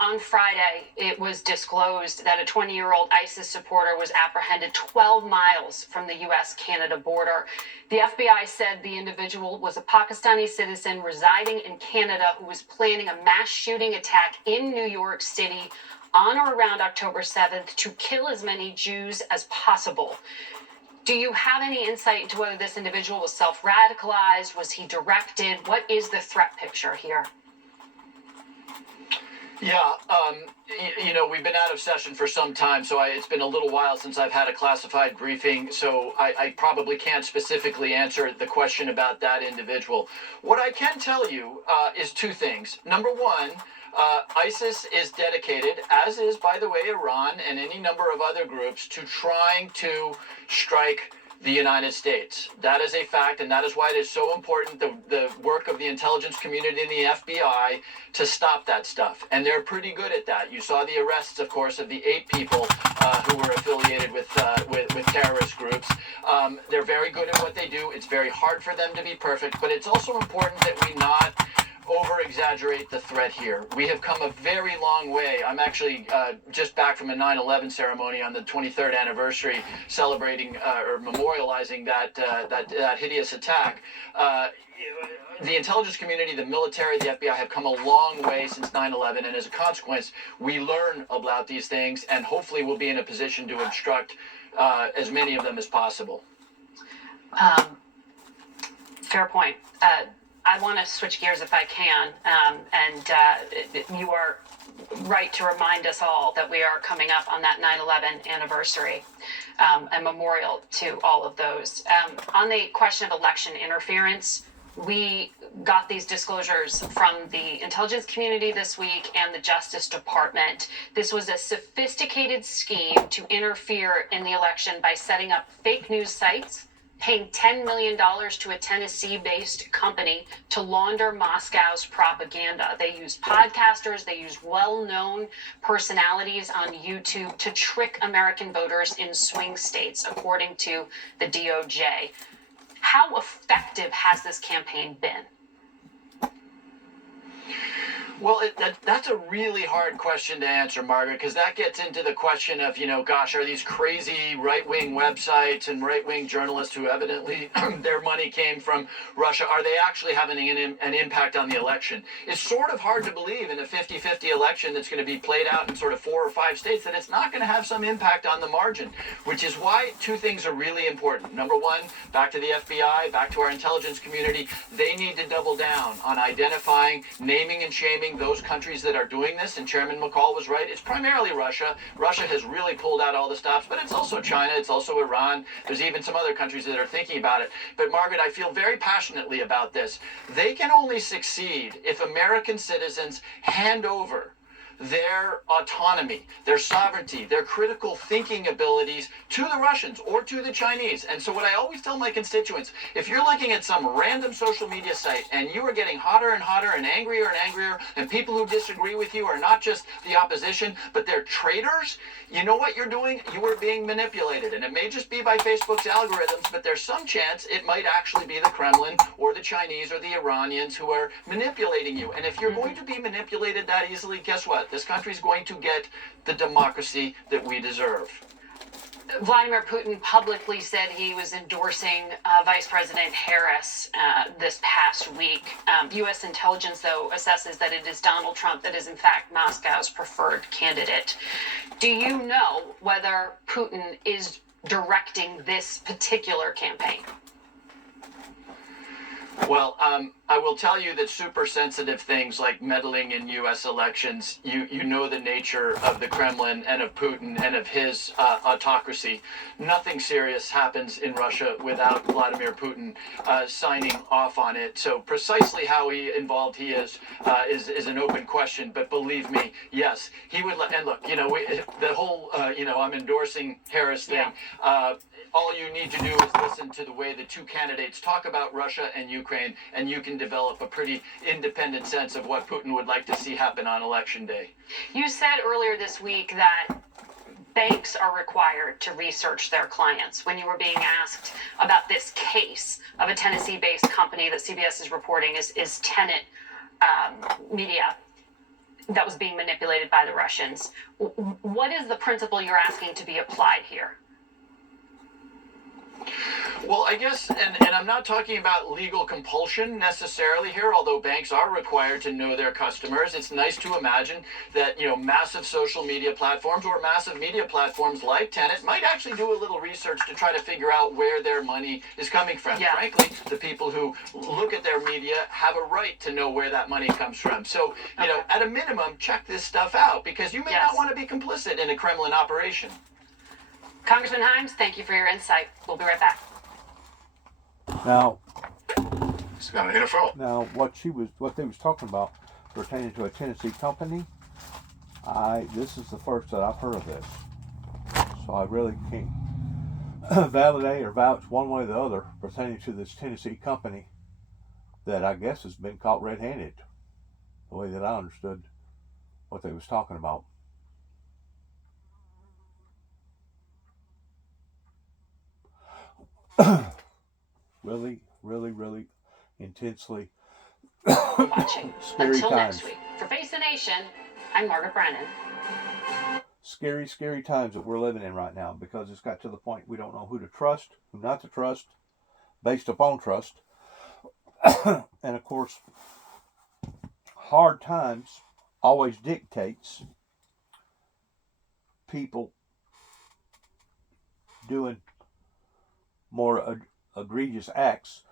On Friday, it was disclosed that a 20-year-old ISIS supporter was apprehended 12 miles from the U.S.-Canada border. The FBI said the individual was a Pakistani citizen residing in Canada who was planning a mass shooting attack in New York City on or around October 7th to kill as many Jews as possible. Do you have any insight into whether this individual was self-radicalized? Was he directed? What is the threat picture here? Yeah, we've been out of session for some time, so it's been a little while since I've had a classified briefing, so I probably can't specifically answer the question about that individual. What I can tell you is 2 things. Number one, ISIS is dedicated, as is, by the way, Iran and any number of other groups, to trying to strike the United States. That is a fact, and that is why it is so important, the work of the intelligence community and the FBI to stop that stuff. And they're pretty good at that. You saw the arrests, of course, of the 8 people who were affiliated with terrorist groups. They're very good at what they do. It's very hard for them to be perfect, but it's also important that we not over-exaggerate the threat here. We have come a very long way. I'm actually just back from a 9/11 ceremony on the 23rd anniversary, celebrating or memorializing that hideous attack. The intelligence community, the military, the FBI have come a long way since 9/11, and as a consequence, we learn about these things, and hopefully we'll be in a position to obstruct as many of them as possible. Fair point. I want to switch gears if I can, and you are right to remind us all that we are coming up on that 9/11 anniversary, a memorial to all of those. On the question of election interference, we got these disclosures from the intelligence community this week and the Justice Department. This was a sophisticated scheme to interfere in the election by setting up fake news sites, paying $10 million to a Tennessee-based company to launder Moscow's propaganda. They use podcasters, they use well-known personalities on YouTube to trick American voters in swing states, according to the DOJ. How effective has this campaign been? Well, that's a really hard question to answer, Margaret, because that gets into the question of, are these crazy right-wing websites and right-wing journalists who evidently their money came from Russia, are they actually having an impact on the election? It's sort of hard to believe in a 50-50 election that's going to be played out in sort of 4 or 5 states that it's not going to have some impact on the margin, which is why 2 things are really important. Number one, back to the FBI, back to our intelligence community, they need to double down on identifying, naming and shaming those countries that are doing this, and Chairman McCall was right. It's primarily Russia. Russia has really pulled out all the stops, but it's also China, it's also Iran. There's even some other countries that are thinking about it. But Margaret, I feel very passionately about this. They can only succeed if American citizens hand over their autonomy, their sovereignty, their critical thinking abilities to the Russians or to the Chinese. And so what I always tell my constituents, if you're looking at some random social media site and you are getting hotter and hotter and angrier, and people who disagree with you are not just the opposition, but they're traitors, you know what you're doing? You are being manipulated. And it may just be by Facebook's algorithms, but there's some chance it might actually be the Kremlin or the Chinese or the Iranians who are manipulating you. And if you're going to be manipulated that easily, guess what? This country's going to get the democracy that we deserve. Vladimir Putin publicly said he was endorsing Vice President Harris this past week. U.S. intelligence, though, assesses that it is Donald Trump that is, in fact, Moscow's preferred candidate. Do you know whether Putin is directing this particular campaign? Well, I will tell you that super sensitive things like meddling in U.S. elections, you know the nature of the Kremlin and of Putin and of his autocracy. Nothing serious happens in Russia without Vladimir Putin signing off on it. So precisely how involved he is an open question. But believe me, yes, he would. And look, the whole, I'm endorsing Harris thing. Yeah. All you need to do is listen to the way the two candidates talk about Russia and Ukraine, and you can develop a pretty independent sense of what Putin would like to see happen on election day. You said earlier this week that banks are required to research their clients. When you were being asked about this case of a Tennessee-based company that CBS is reporting is Tenet Media that was being manipulated by the Russians, what is the principle you're asking to be applied here? Well, I guess, and I'm not talking about legal compulsion necessarily here, although banks are required to know their customers. It's nice to imagine that, massive social media platforms or massive media platforms like Tenet might actually do a little research to try to figure out where their money is coming from. Yeah. Frankly, the people who look at their media have a right to know where that money comes from. So, at a minimum, check this stuff out, because you may not want to be complicit in a Kremlin operation. Congressman Himes, thank you for your insight. We'll be right back. Now, it's got an NFL. Now, what they was talking about pertaining to a Tennessee company, this is the first that I've heard of this. So I really can't validate or vouch one way or the other pertaining to this Tennessee company that I guess has been caught red-handed, the way that I understood what they was talking about. Really, really, really intensely watching. Scary Until times. next week. For Face the Nation, I'm Margaret Brennan. Scary, scary times that we're living in right now, because it's got to the point we don't know who to trust, who not to trust, based upon trust. And of course, hard times always dictates people doing more egregious acts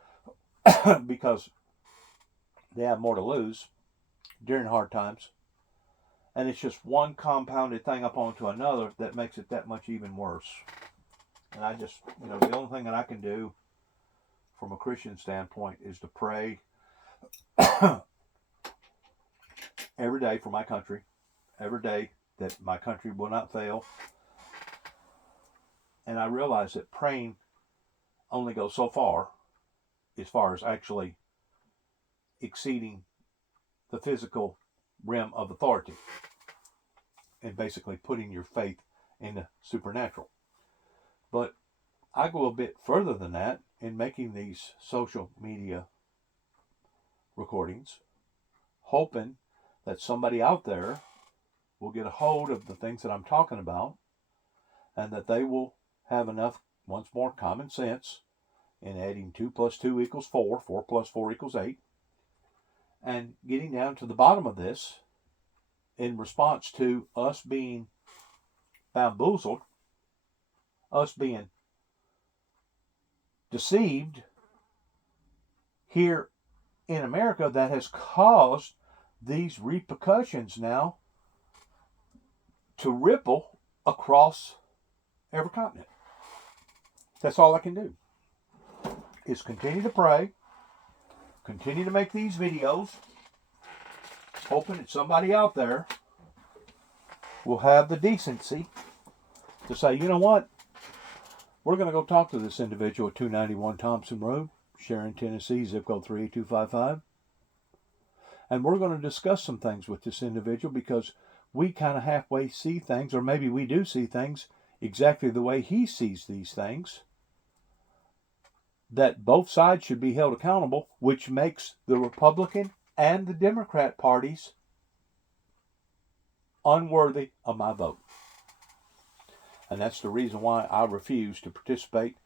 because they have more to lose during hard times. And it's just one compounded thing up onto another that makes it that much even worse. And I just, the only thing that I can do from a Christian standpoint is to pray every day for my country, every day that my country will not fail. And I realize that praying only goes so far as actually exceeding the physical realm of authority and basically putting your faith in the supernatural. But I go a bit further than that in making these social media recordings, hoping that somebody out there will get a hold of the things that I'm talking about, and that they will have enough, once more, common sense in adding 2 + 2 = 4, 4 + 4 = 8, and getting down to the bottom of this in response to us being bamboozled, us being deceived here in America, that has caused these repercussions now to ripple across every continent. That's all I can do, is continue to pray, continue to make these videos, hoping that somebody out there will have the decency to say, you know what? We're going to go talk to this individual at 291 Thompson Road, Sharon, Tennessee, zip code 38255. And we're going to discuss some things with this individual because we kind of halfway see things, or maybe we do see things exactly the way he sees these things, that both sides should be held accountable, which makes the Republican and the Democrat parties unworthy of my vote. And that's the reason why I refuse to participate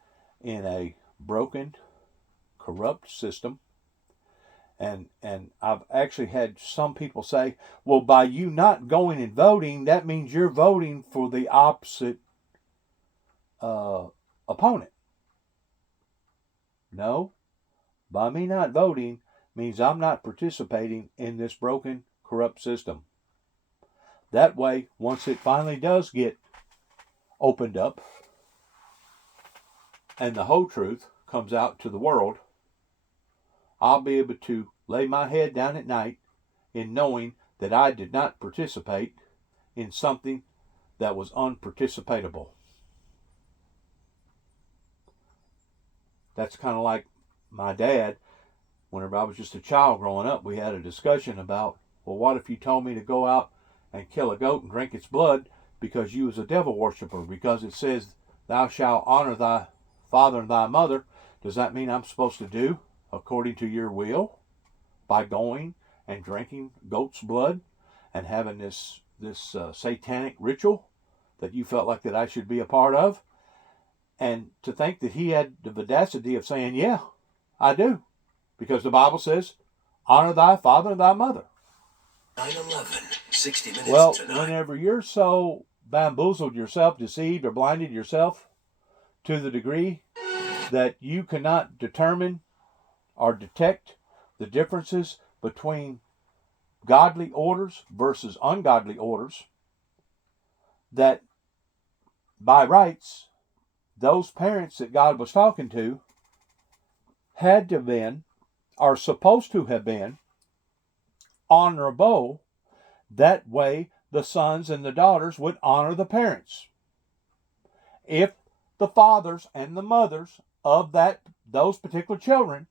in a broken, corrupt system. And I've actually had some people say, well, by you not going and voting, that means you're voting for the opposite opponent. No, by me not voting means I'm not participating in this broken, corrupt system. That way, once it finally does get opened up and the whole truth comes out to the world, I'll be able to lay my head down at night in knowing that I did not participate in something that was unparticipatable. That's kind of like my dad. Whenever I was just a child growing up, we had a discussion about, well, what if you told me to go out and kill a goat and drink its blood because you was a devil worshiper, because it says, thou shalt honor thy father and thy mother. Does that mean I'm supposed to do according to your will by going and drinking goat's blood and having this satanic ritual that you felt like that I should be a part of? And to think that he had the audacity of saying, yeah, I do. Because the Bible says, honor thy father and thy mother. 9/11, 60 Minutes Well, tonight. whenever you're so bamboozled yourself, deceived, or blinded yourself to the degree that you cannot determine or detect the differences between godly orders versus ungodly orders, that by rights, those parents that God was talking to had to have been, are supposed to have been, honorable. That way the sons and the daughters would honor the parents. If the fathers and the mothers of those particular children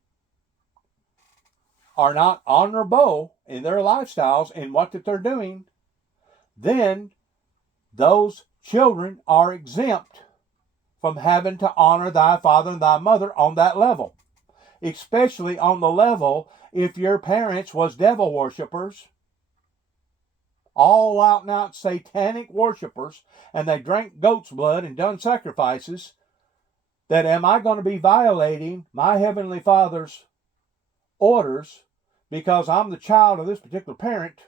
are not honorable in their lifestyles in what that they're doing, then those children are exempt from having to honor thy father and thy mother on that level. Especially on the level if your parents was devil worshippers, all out and out satanic worshippers, and they drank goat's blood and done sacrifices, that am I going to be violating my Heavenly Father's orders because I'm the child of this particular parent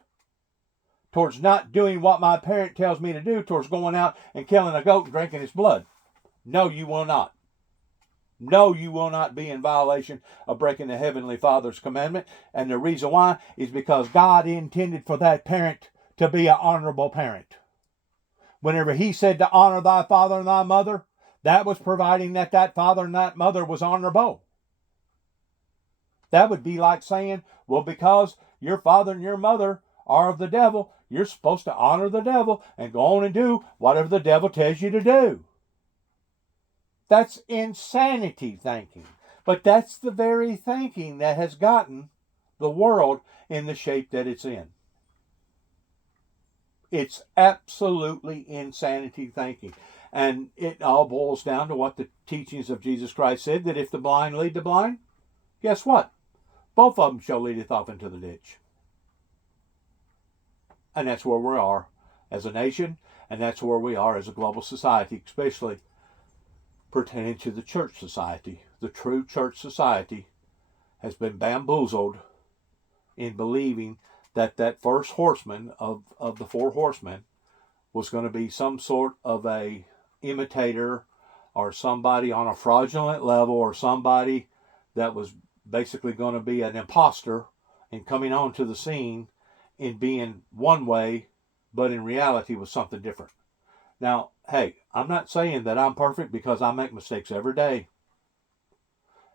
towards not doing what my parent tells me to do, towards going out and killing a goat and drinking its blood? No, you will not. No, you will not be in violation of breaking the Heavenly Father's commandment. And the reason why is because God intended for that parent to be an honorable parent. Whenever he said to honor thy father and thy mother, that was providing that that father and that mother was honorable. That would be like saying, well, because your father and your mother are of the devil, you're supposed to honor the devil and go on and do whatever the devil tells you to do. That's insanity thinking. But that's the very thinking that has gotten the world in the shape that it's in. It's absolutely insanity thinking. And it all boils down to what the teachings of Jesus Christ said, that if the blind lead the blind, guess what? Both of them shall leadeth off into the ditch. And that's where we are as a nation, and that's where we are as a global society, especially pertaining to the church society. The true church society has been bamboozled in believing that that first horseman of the four horsemen was going to be some sort of a imitator, or somebody on a fraudulent level, or somebody that was basically going to be an imposter and coming onto the scene in being one way, but in reality was something different. Now, hey, I'm not saying that I'm perfect, because I make mistakes every day.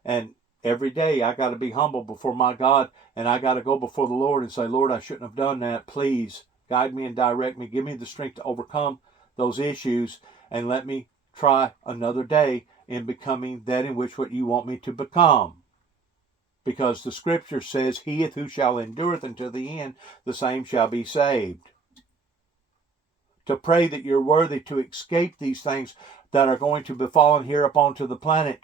And every day I got to be humble before my God, and I got to go before the Lord and say, Lord, I shouldn't have done that. Please, guide me and direct me. Give me the strength to overcome those issues, and let me try another day in becoming that in which what you want me to become. Because the scripture says, he who shall endureth unto the end, the same shall be saved. To pray that you're worthy to escape these things that are going to befallen here upon to the planet,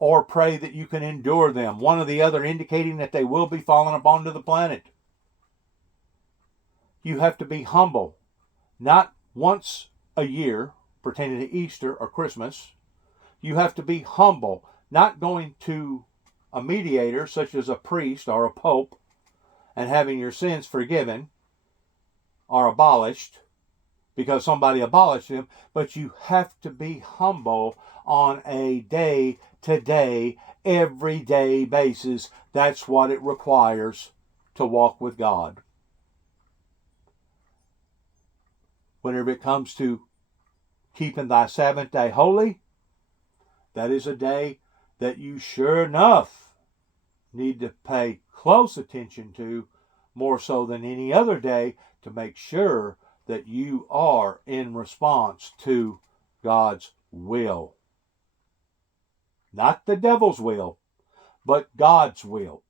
or pray that you can endure them, one or the other, indicating that they will be fallen upon to the planet. You have to be humble, not once a year pertaining to Easter or Christmas. You have to be humble, not going to a mediator such as a priest or a pope and having your sins forgiven or abolished because somebody abolished them, but you have to be humble on a day-to-day, everyday basis. That's what it requires to walk with God. Whenever it comes to keeping thy Sabbath day holy, that is a day that you sure enough need to pay close attention to, more so than any other day, to make sure that you are in response to God's will. Not the devil's will, but God's will.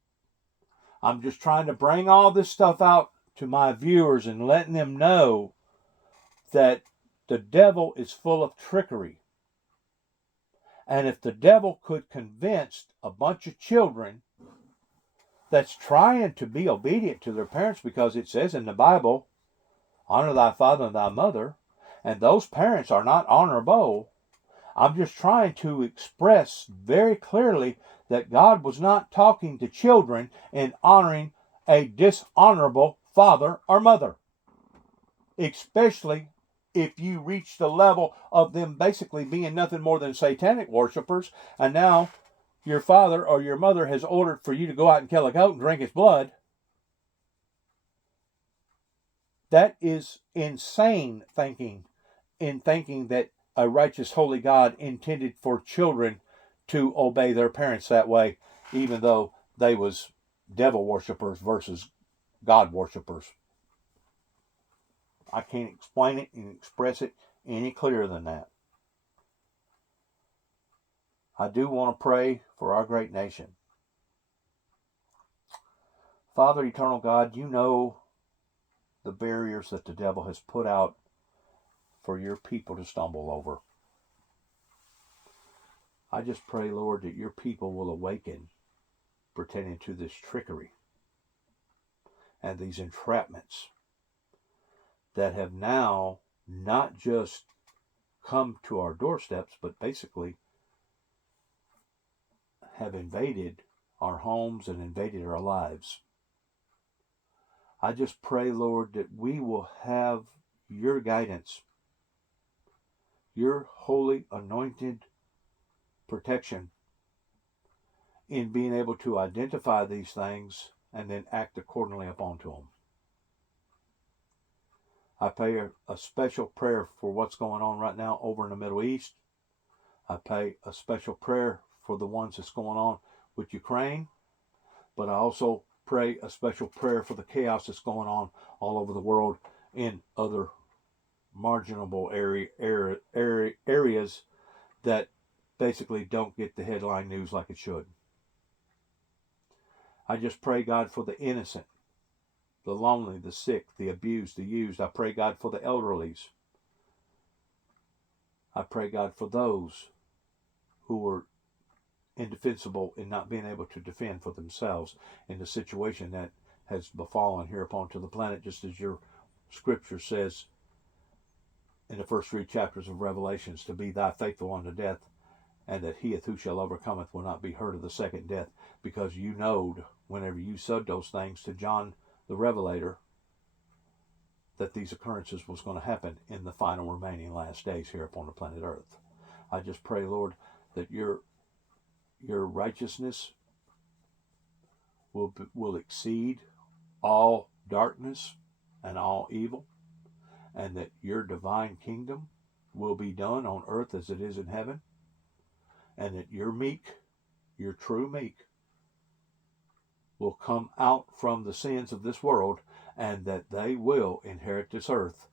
I'm just trying to bring all this stuff out to my viewers and letting them know that the devil is full of trickery. And if the devil could convince a bunch of children that's trying to be obedient to their parents, because it says in the Bible, honor thy father and thy mother, and those parents are not honorable. I'm just trying to express very clearly that God was not talking to children in honoring a dishonorable father or mother. Especially if you reach the level of them basically being nothing more than satanic worshipers, and now your father or your mother has ordered for you to go out and kill a goat and drink its blood. That is insane thinking, in thinking that a righteous, holy God intended for children to obey their parents that way, even though they was devil worshipers versus God worshipers. I can't explain it and express it any clearer than that. I do want to pray for our great nation. Father, eternal God, you know the barriers that the devil has put out for your people to stumble over. I just pray, Lord, that your people will awaken pertaining to this trickery and these entrapments that have now not just come to our doorsteps, but basically have invaded our homes and invaded our lives. I just pray, Lord, that we will have your guidance, your holy anointed protection in being able to identify these things and then act accordingly upon to them. I pray a special prayer for what's going on right now over in the Middle East. I pray a special prayer for the ones that's going on with Ukraine. But I also pray a special prayer for the chaos that's going on all over the world in other marginable areas that basically don't get the headline news like it should. I just pray, God, for the innocent, the lonely, the sick, the abused, the used. I pray, God, for the elderlies. I pray, God, for those who are indefensible in not being able to defend for themselves in the situation that has befallen here upon to the planet, just as your scripture says in the first 3 chapters of Revelations, to be thy faithful unto death, and that he who shall overcometh will not be hurt of the second death, because you knowed whenever you said those things to John the Revelator that these occurrences was going to happen in the final remaining last days here upon the planet Earth. I just pray, Lord, that your righteousness will exceed all darkness and all evil, and that your divine kingdom will be done on earth as it is in heaven, and that your meek, your true meek, will come out from the sins of this world and that they will inherit this earth,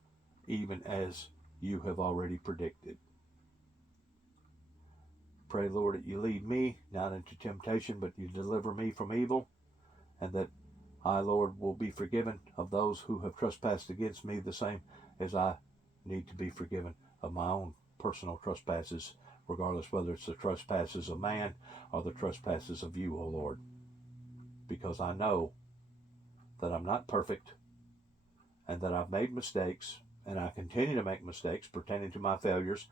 even as you have already predicted. Pray, Lord, that you lead me not into temptation, but you deliver me from evil, and that I, Lord, will be forgiven of those who have trespassed against me, the same as I need to be forgiven of my own personal trespasses, regardless whether it's the trespasses of man or the trespasses of you, O Lord. Because I know that I'm not perfect and that I've made mistakes, and I continue to make mistakes pertaining to my failures,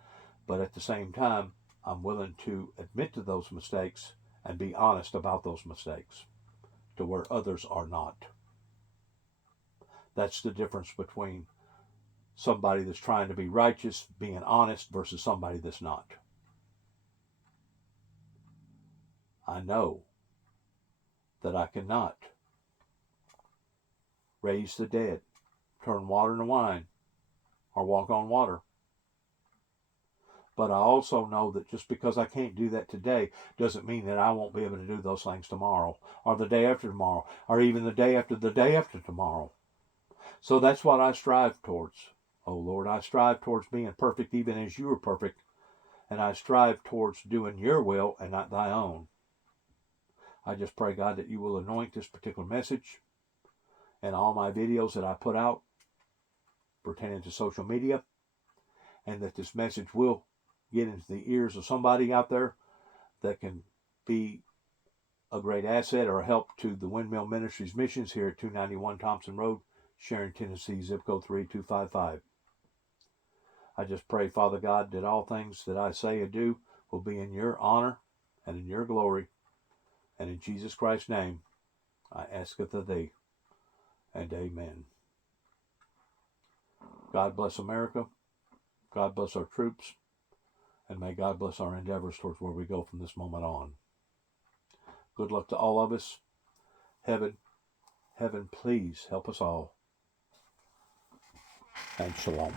but at the same time, I'm willing to admit to those mistakes and be honest about those mistakes, to where others are not. That's the difference between somebody that's trying to be righteous, being honest, versus somebody that's not. I know that I cannot raise the dead, turn water into wine, or walk on water. But I also know that just because I can't do that today doesn't mean that I won't be able to do those things tomorrow, or the day after tomorrow, or even the day after tomorrow. So that's what I strive towards. Oh Lord, I strive towards being perfect even as you are perfect, and I strive towards doing your will and not thy own. I just pray, God, that you will anoint this particular message and all my videos that I put out pertaining to social media, and that this message will get into the ears of somebody out there that can be a great asset or a help to the Windmill Ministries missions here at 291 Thompson Road, Sharon, Tennessee, zip code 38255. I just pray, Father God, that all things that I say and do will be in your honor and in your glory. And in Jesus Christ's name, I asketh of thee, and amen. God bless America. God bless our troops. And may God bless our endeavors towards where we go from this moment on. Good luck to all of us. Heaven, please help us all. And shalom.